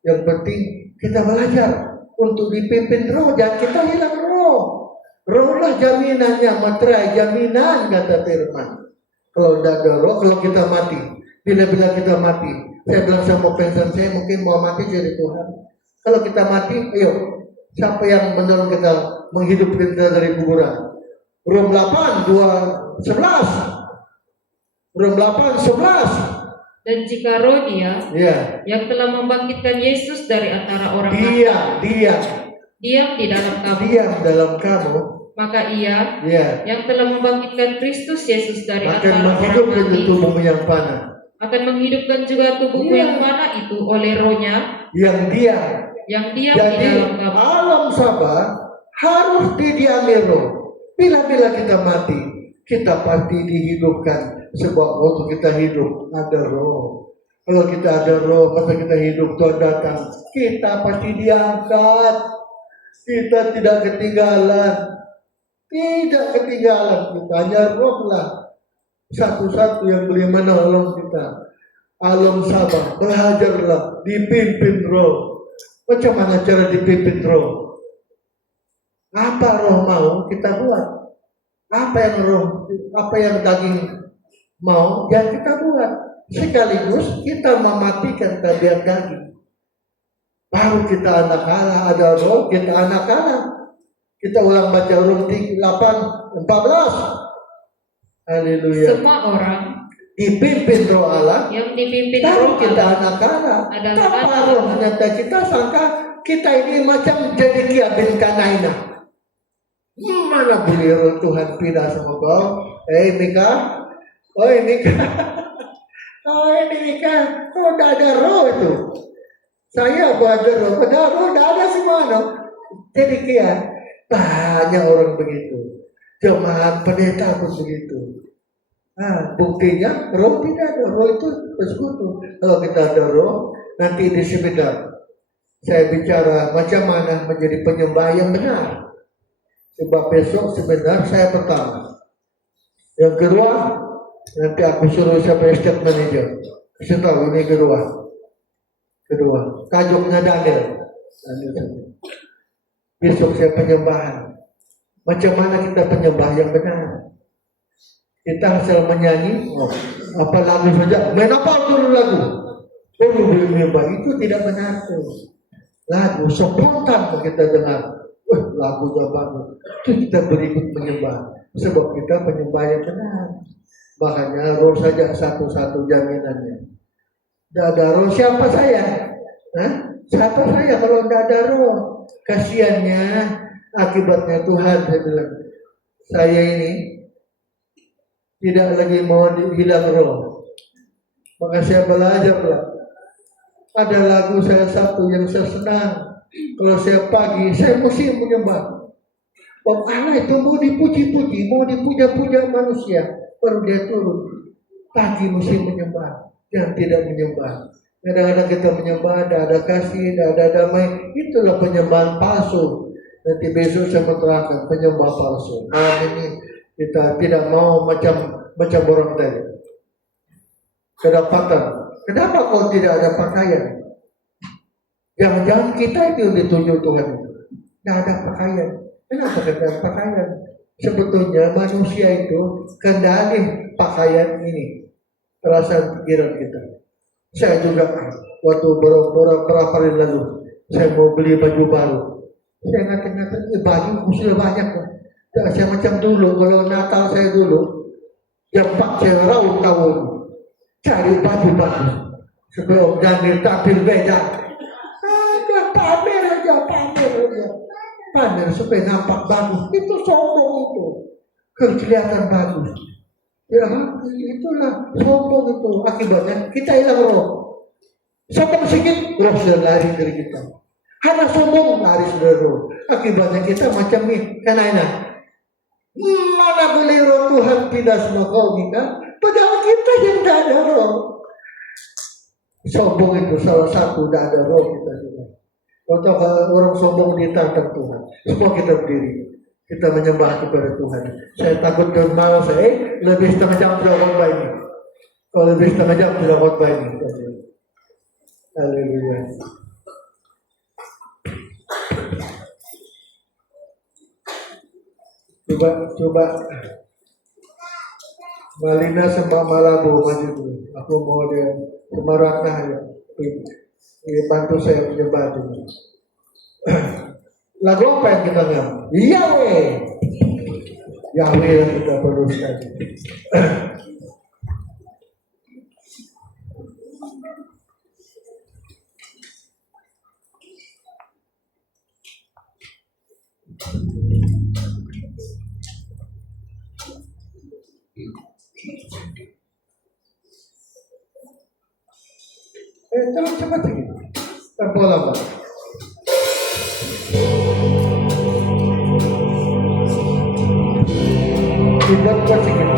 yang penting kita belajar untuk dipimpin Roh, jangan kita hilang Roh. Roh lah jaminannya, materai jaminan kata firman. Kalau tidak ada Roh, kalau kita mati, bila-bila kita mati, saya bilang sama pingsan saya mungkin mau mati jadi Tuhan. Kalau kita mati, ayo. Siapa yang mendorong kita menghidupkan kita dari kuburan? Rom 8:11. Rom 8:11. Dan jika Roh Dia yang telah membangkitkan Yesus dari antara orang mati diam di dalam kamu, maka Ia yang telah membangkitkan Kristus Yesus dari antara orang mati akan menghidupkan juga tubuhmu yang fana itu oleh Roh-Nya yang diam di dalam kamu. Alam sabar harus didiami Roh. Bila-bila kita mati, kita pasti dihidupkan. Sebab waktu kita hidup ada Roh. Kalau kita ada Roh, masa kita hidup, Tuhan datang, kita pasti diangkat. Kita tidak ketinggalan. Tidak ketinggalan. Kita hanya Roh lah satu-satu yang boleh menolong kita. Alam sabar, belajarlah dipimpin Roh. Macam mana cara dipimpin Roh? Apa Roh mau kita buat? Apa yang daging mau yang kita buat? Sekaligus kita mematikan tabiat daging. Baru kita anak Allah, ada Roh, kita anak Allah. Kita ulang baca Rom 8:14. Haleluya. Semua orang dipimpin Roh Allah, yang dipimpin tahu Roh kita Allah anak Allah. adalah Roh ternyata kita sangka kita ini macam Zedekiah bin Kanaina. Mana boleh Roh Tuhan pindah sama kau? Mika, Mika, kau tidak ada Roh itu. Saya ada Roh, tidak ada semua. Zedekiah, banyak orang begitu. Jemaat pendeta pun begitu. Buktinya Roh tidak ada. Roh itu bersekutu. Kalau kita ada Roh, nanti di seminar saya bicara macam mana menjadi penyembah yang benar. Sebab besok seminar saya pertama. Yang kedua, nanti aku suruh siapa setiap manajer. Saya tahu ini kedua. Kajoknya Daniel. Besok saya penyembahan. Macam mana kita penyembah yang benar? Kita asal menyanyi, apa lagu saja, main apa dulu lagu? Menyembah itu tidak benar tuh. Lagu spontan kita dengar, lagunya bagus, itu kita berikut menyembah. Sebab kita penyembah yang benar. Makanya roh saja satu-satu jaminannya. Tidak ada roh, siapa saya? Siapa saya kalau tidak ada roh? Kasiannya, akibatnya Tuhan, saya bilang, saya ini tidak lagi mau hilang roh. Maka saya belajar lah. Ada lagu saya satu yang saya senang. Kalau saya pagi, saya mesti menyembah. Allah itu mau dipuji-puji, mau dipuja-puja manusia, baru dia turun. Pagi mesti menyembah, dan tidak menyembah. Kadang-kadang kita menyembah, ada kasih, ada damai. Itulah penyembahan palsu. Nanti besok saya menerangkan penyembah palsu. Ini kita tidak mau macam orang tadi. Kedapatan. Kenapa kau tidak ada pakaian? Jangan-jangan kita itu ditunjuk Tuhan. Tidak ada pakaian. Kenapa tidak ada pakaian? Sebetulnya manusia itu kendali pakaian ini. Perasaan pikiran kita. Saya juga waktu beberapa hari lalu saya mau beli baju baru. Saya ngatain baju sudah banyak. Saya macam dulu, kalau Natal saya dulu jempak saya raut tahun cari baju bagus sebelum Daniel tampil beda. Pamer supaya nampak bagus. Itu sombong itu. Kelihatan bagus. Ya, itulah sombong itu. Akibatnya kita hilang roh. Sombong sedikit, roh sudah lari dari kita. Hanya sombong, lari sudah roh. Akibatnya kita macam ini. Karena mana boleh roh Tuhan tidak semua kau kita. Padahal kita yang tidak ada roh. Sombong itu salah satu tidak ada roh kita juga. Untuk orang sombong ditantang Tuhan. Semua kita berdiri. Kita menyembah kepada Tuhan. Saya takut kenal saya. Lebih setengah jam sudah khotbah ini. Kalau lebih setengah jam sudah khotbah ini. Haleluya. Coba Malina sama Malabu maju dulu. Aku mau dia Semaratna ya. Bantu saya menyembah dulu. Lagu apa yang kita nyanyi? Yahweh. Yahweh yang kita perlu sekali. Jangan cepat lagi. Terpola. Dibuat sedikit.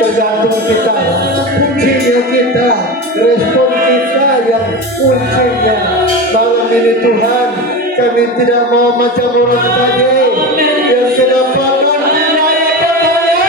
Tergantung kita, kuncinya kita, respon kita yang kuncinya malam ini Tuhan. Kami Kami tidak mau macam orang tadi yang kedapatan wilayah pakaian.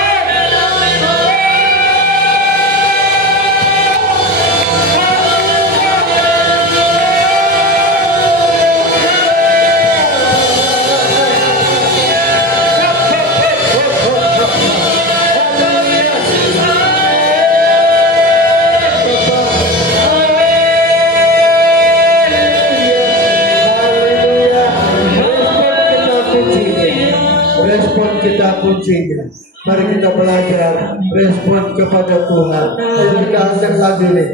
Respon kita kuncinya. Mari kita belajar respon kepada Tuhan. Mari kita angkat lagu ini.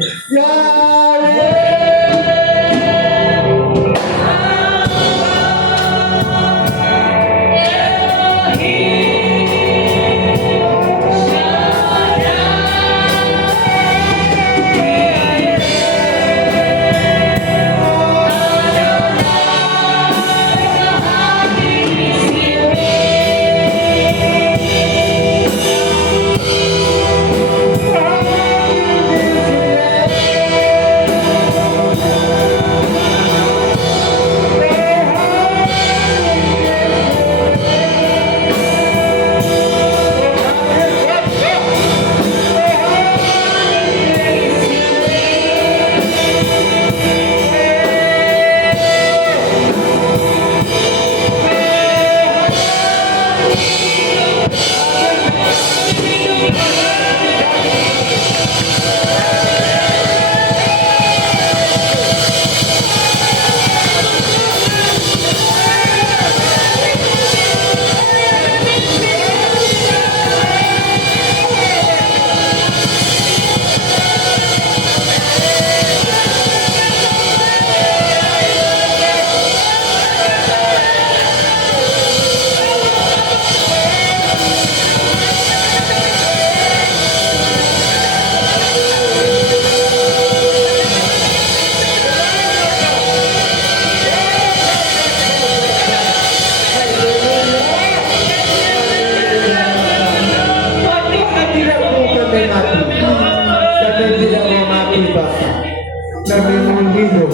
Kami mau hidup,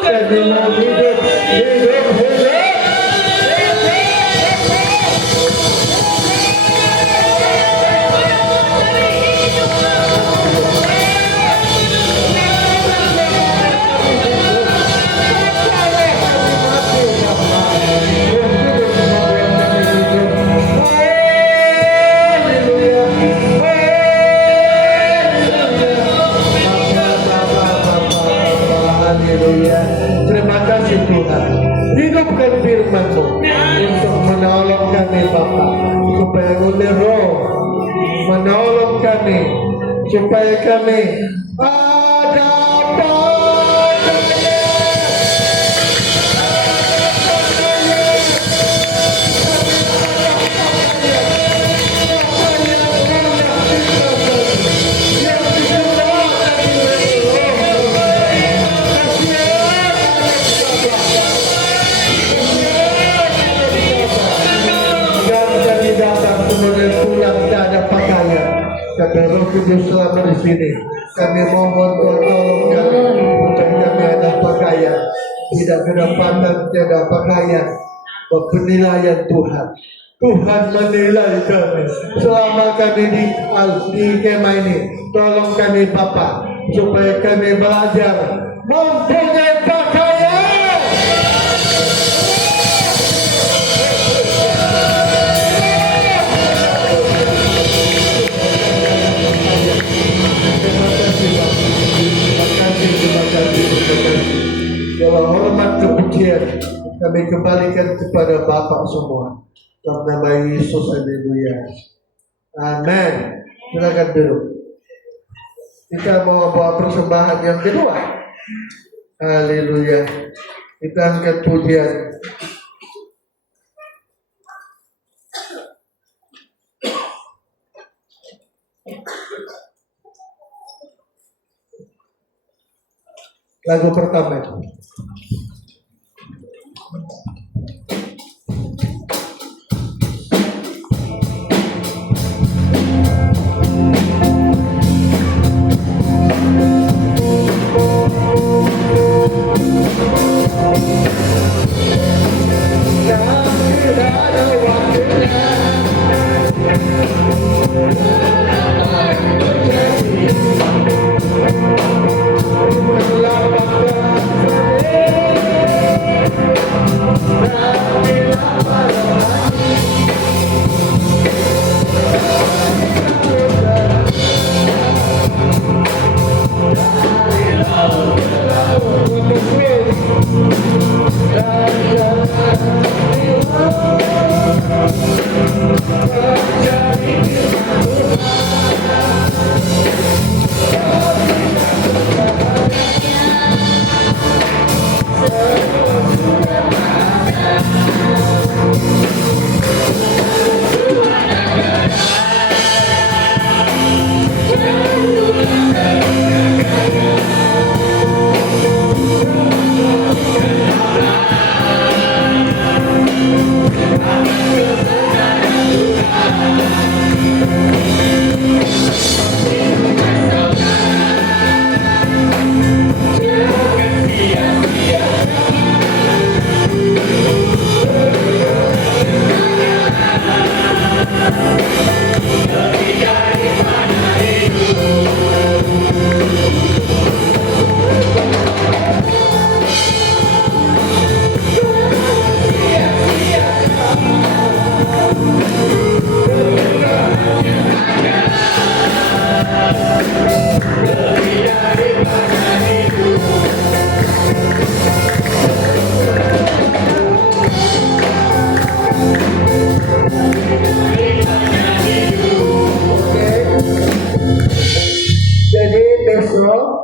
kami mau hidup. Terima kasih Tuhan. Hidupkan firman-Mu untuk menolong kami Bapa, supaya oleh Roh menolong kami, supaya kami ada kemudian pulang tidak ada pakaian. Kami Roh Kudus selama di sini. Kami mohon Tuhan tolong kami supaya kami ada pakaian. Tidak kedapatan, tidak pakaian. Penilaian Tuhan. Tuhan menilai kami selama kami di kemah ini. Tolong kami Bapa supaya kami belajar mempunyai pakaian. Dalam hormat kepujian kami kembalikan kepada Bapak semua dalam nama Yesus. Haleluya. Amin. Silakan duduk. Kita mau bawa persembahan yang kedua. Haleluya. Kita angkat pujian. Lagu pertama.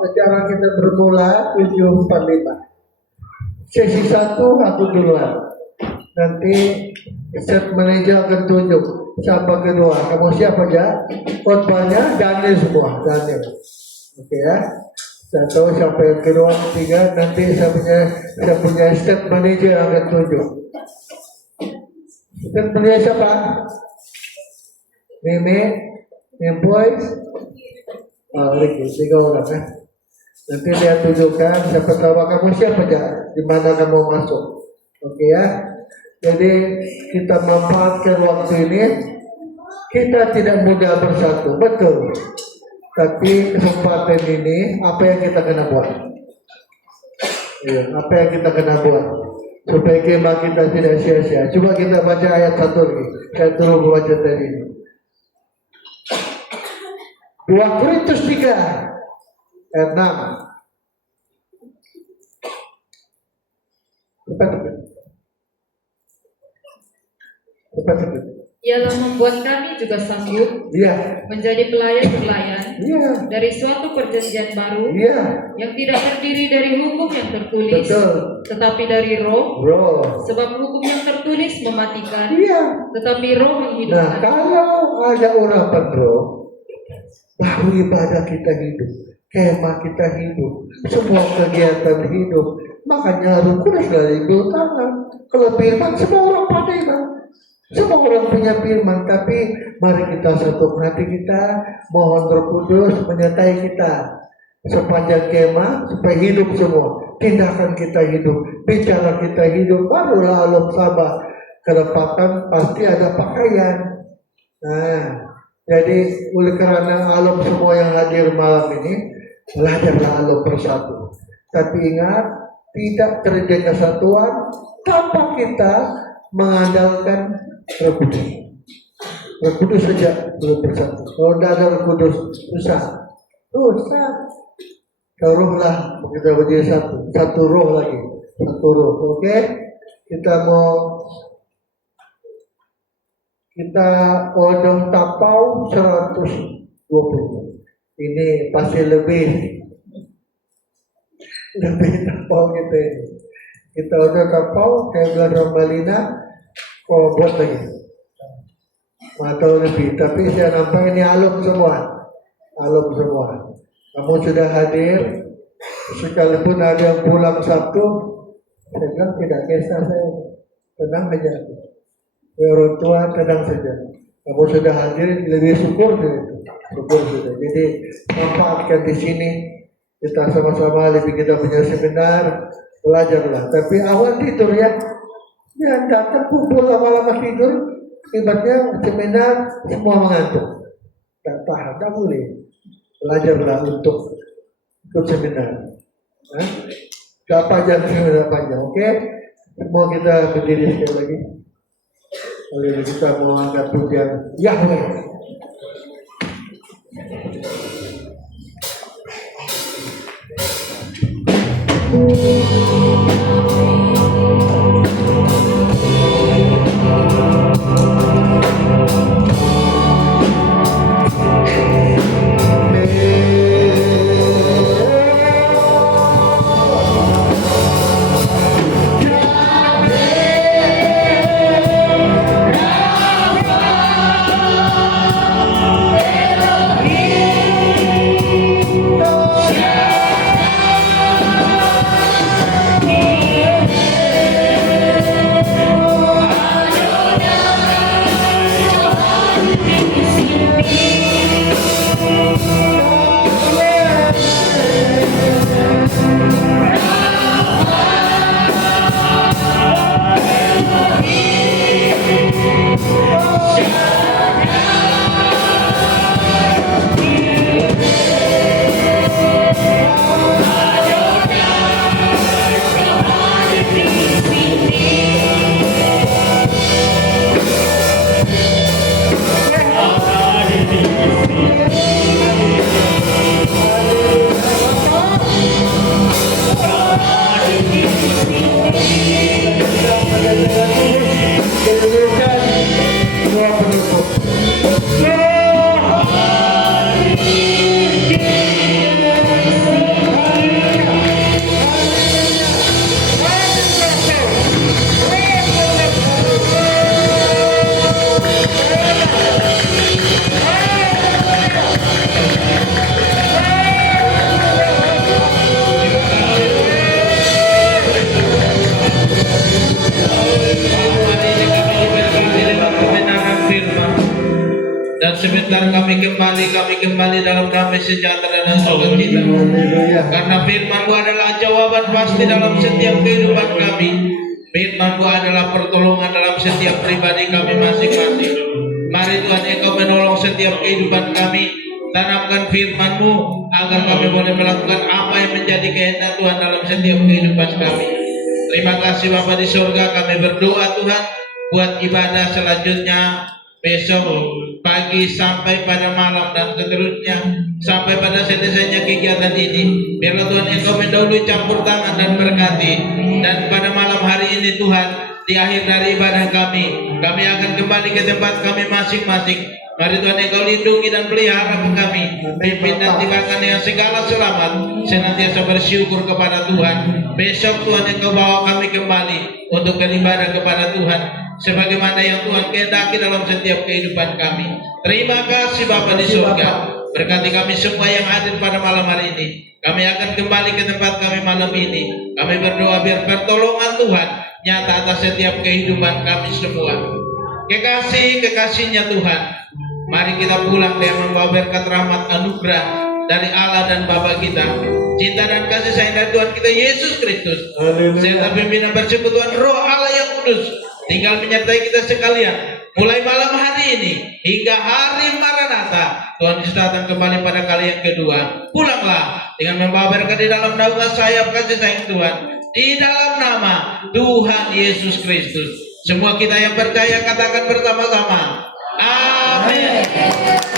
acara kita bermula 7.45. Sesi 1 aku duluan. Nanti set manajer akan tunjuk siapa kedua. Kamu siap aja? Khotbahnya Daniel semua, Daniel. Oke ya. Satu sampai kedua, ketiga. Nanti saya punya set manajer akan tunjuk. Set manajer siapa? Meme, Boy. Ricky, 3 orang ya. Nanti dia tunjukkan siapa tahu kamu siapa aja, di mana kamu masuk. Oke ya. Jadi kita manfaatkan waktu ini. Kita tidak mudah bersatu, betul. Tapi kesempatan ini apa yang kita kena buat? Ya, apa yang kita kena buat supaya kemah kita tidak sia-sia. Coba kita baca ayat 1 lagi. Saya turun membaca tadi. 2 Korintus 3 ayat 6. Ialah membuat kami juga sanggup menjadi pelayan-pelayan dari suatu perjanjian baru yang tidak terdiri dari hukum yang tertulis, tetapi dari roh. Sebab hukum yang tertulis mematikan, tetapi roh menghidupkan. Nah, kalau ada orang roh, baru ibadah kita hidup, kemah kita hidup, semua kegiatan hidup. Makanya Roh Kudus dari tangan. Kalau firman semua orang pandai, Bang. Semua orang punya firman, tapi mari kita satukan hati kita, mohon Roh Kudus menyertai kita sepanjang kemah supaya hidup semua. Tindakan kita hidup, bicara kita hidup, barulah alam sabah. Kedepan pasti ada pakaian. Nah, jadi oleh karena alam semua yang hadir malam ini, belajarlah alam bersatu. Tapi ingat, tidak terjadi kesatuan tanpa kita mengandalkan Roh Kudus. Roh Kudus saja belum bersatu. Kalau tidak ada Roh Kudus, susah. Rohlah kita menjadi satu roh lagi, satu roh. Oke, kita odong tapau 120. Ini pasti lebih tapau kita ini. Kita odong tapau kayak bulan Ramalina, buat lagi. Atau lebih, tapi saya nampak ini alum semua. Kamu sudah hadir, sekalipun ada yang pulang Sabtu, saya bilang tidak kisah saya, tenang aja. Orang tua tenang saja. Kamu sudah hadir, lebih syukur sudah. Jadi manfaatkan di sini, kita sama-sama lebih kita punya seminar, belajarlah. Tapi awal tidur ya, datang kumpul lama-lama tidur, akibatnya seminar semua mengantuk. Tak paham, tak boleh. Belajarlah untuk seminar. Gak panjang seminar panjang, oke? Semua kita berdiri sekali lagi. Kali ini kita mau angkat pujian Yahweh. kembali dalam damai sejahtera dan sukacita. Karena firman-Mu adalah jawaban pasti dalam setiap kehidupan kami. Firman-Mu adalah pertolongan dalam setiap pribadi kami masing-masing. Mari Tuhan Engkau menolong setiap kehidupan kami. Tanamkan firman-Mu agar kami boleh melakukan apa yang menjadi kehendak Tuhan dalam setiap kehidupan kami. Terima kasih Bapa di surga, kami berdoa Tuhan buat ibadah selanjutnya besok pagi sampai pada malam dan seterusnya sampai pada selesainya kegiatan ini. Biarlah Tuhan Engkau mendahului, campur tangan dan berkati. Dan pada malam hari ini Tuhan, di akhir dari ibadah kami akan kembali ke tempat kami masing-masing. Mari Tuhan Engkau lindungi dan pelihara kami, pimpin dan tibakan dengan segala selamat, senantiasa bersyukur kepada Tuhan. Besok Tuhan Engkau bawa kami kembali untuk beribadah kepada Tuhan sebagaimana yang Tuhan kehendaki dalam setiap kehidupan kami. Terima kasih Bapa di surga. Berkati kami semua yang hadir pada malam hari ini. Kami akan kembali ke tempat kami malam ini. Kami berdoa biar pertolongan Tuhan nyata atas setiap kehidupan kami semua. Kekasih-kekasihnya Tuhan, mari kita pulang dengan membawa berkat rahmat anugerah dari Allah dan Bapa kita, cinta dan kasih sayang dari Tuhan kita Yesus Kristus, serta pimpinan persekutuan Roh Allah yang kudus tinggal menyertai kita sekalian mulai malam hari ini hingga hari Maranatha. Tuhan Yesus datang kembali pada kali yang kedua. Pulanglah dengan membawa berkat di dalam naungan sayap kasih sayang Tuhan, di dalam nama Tuhan Yesus Kristus. Semua kita yang percaya katakan bersama-sama, amin.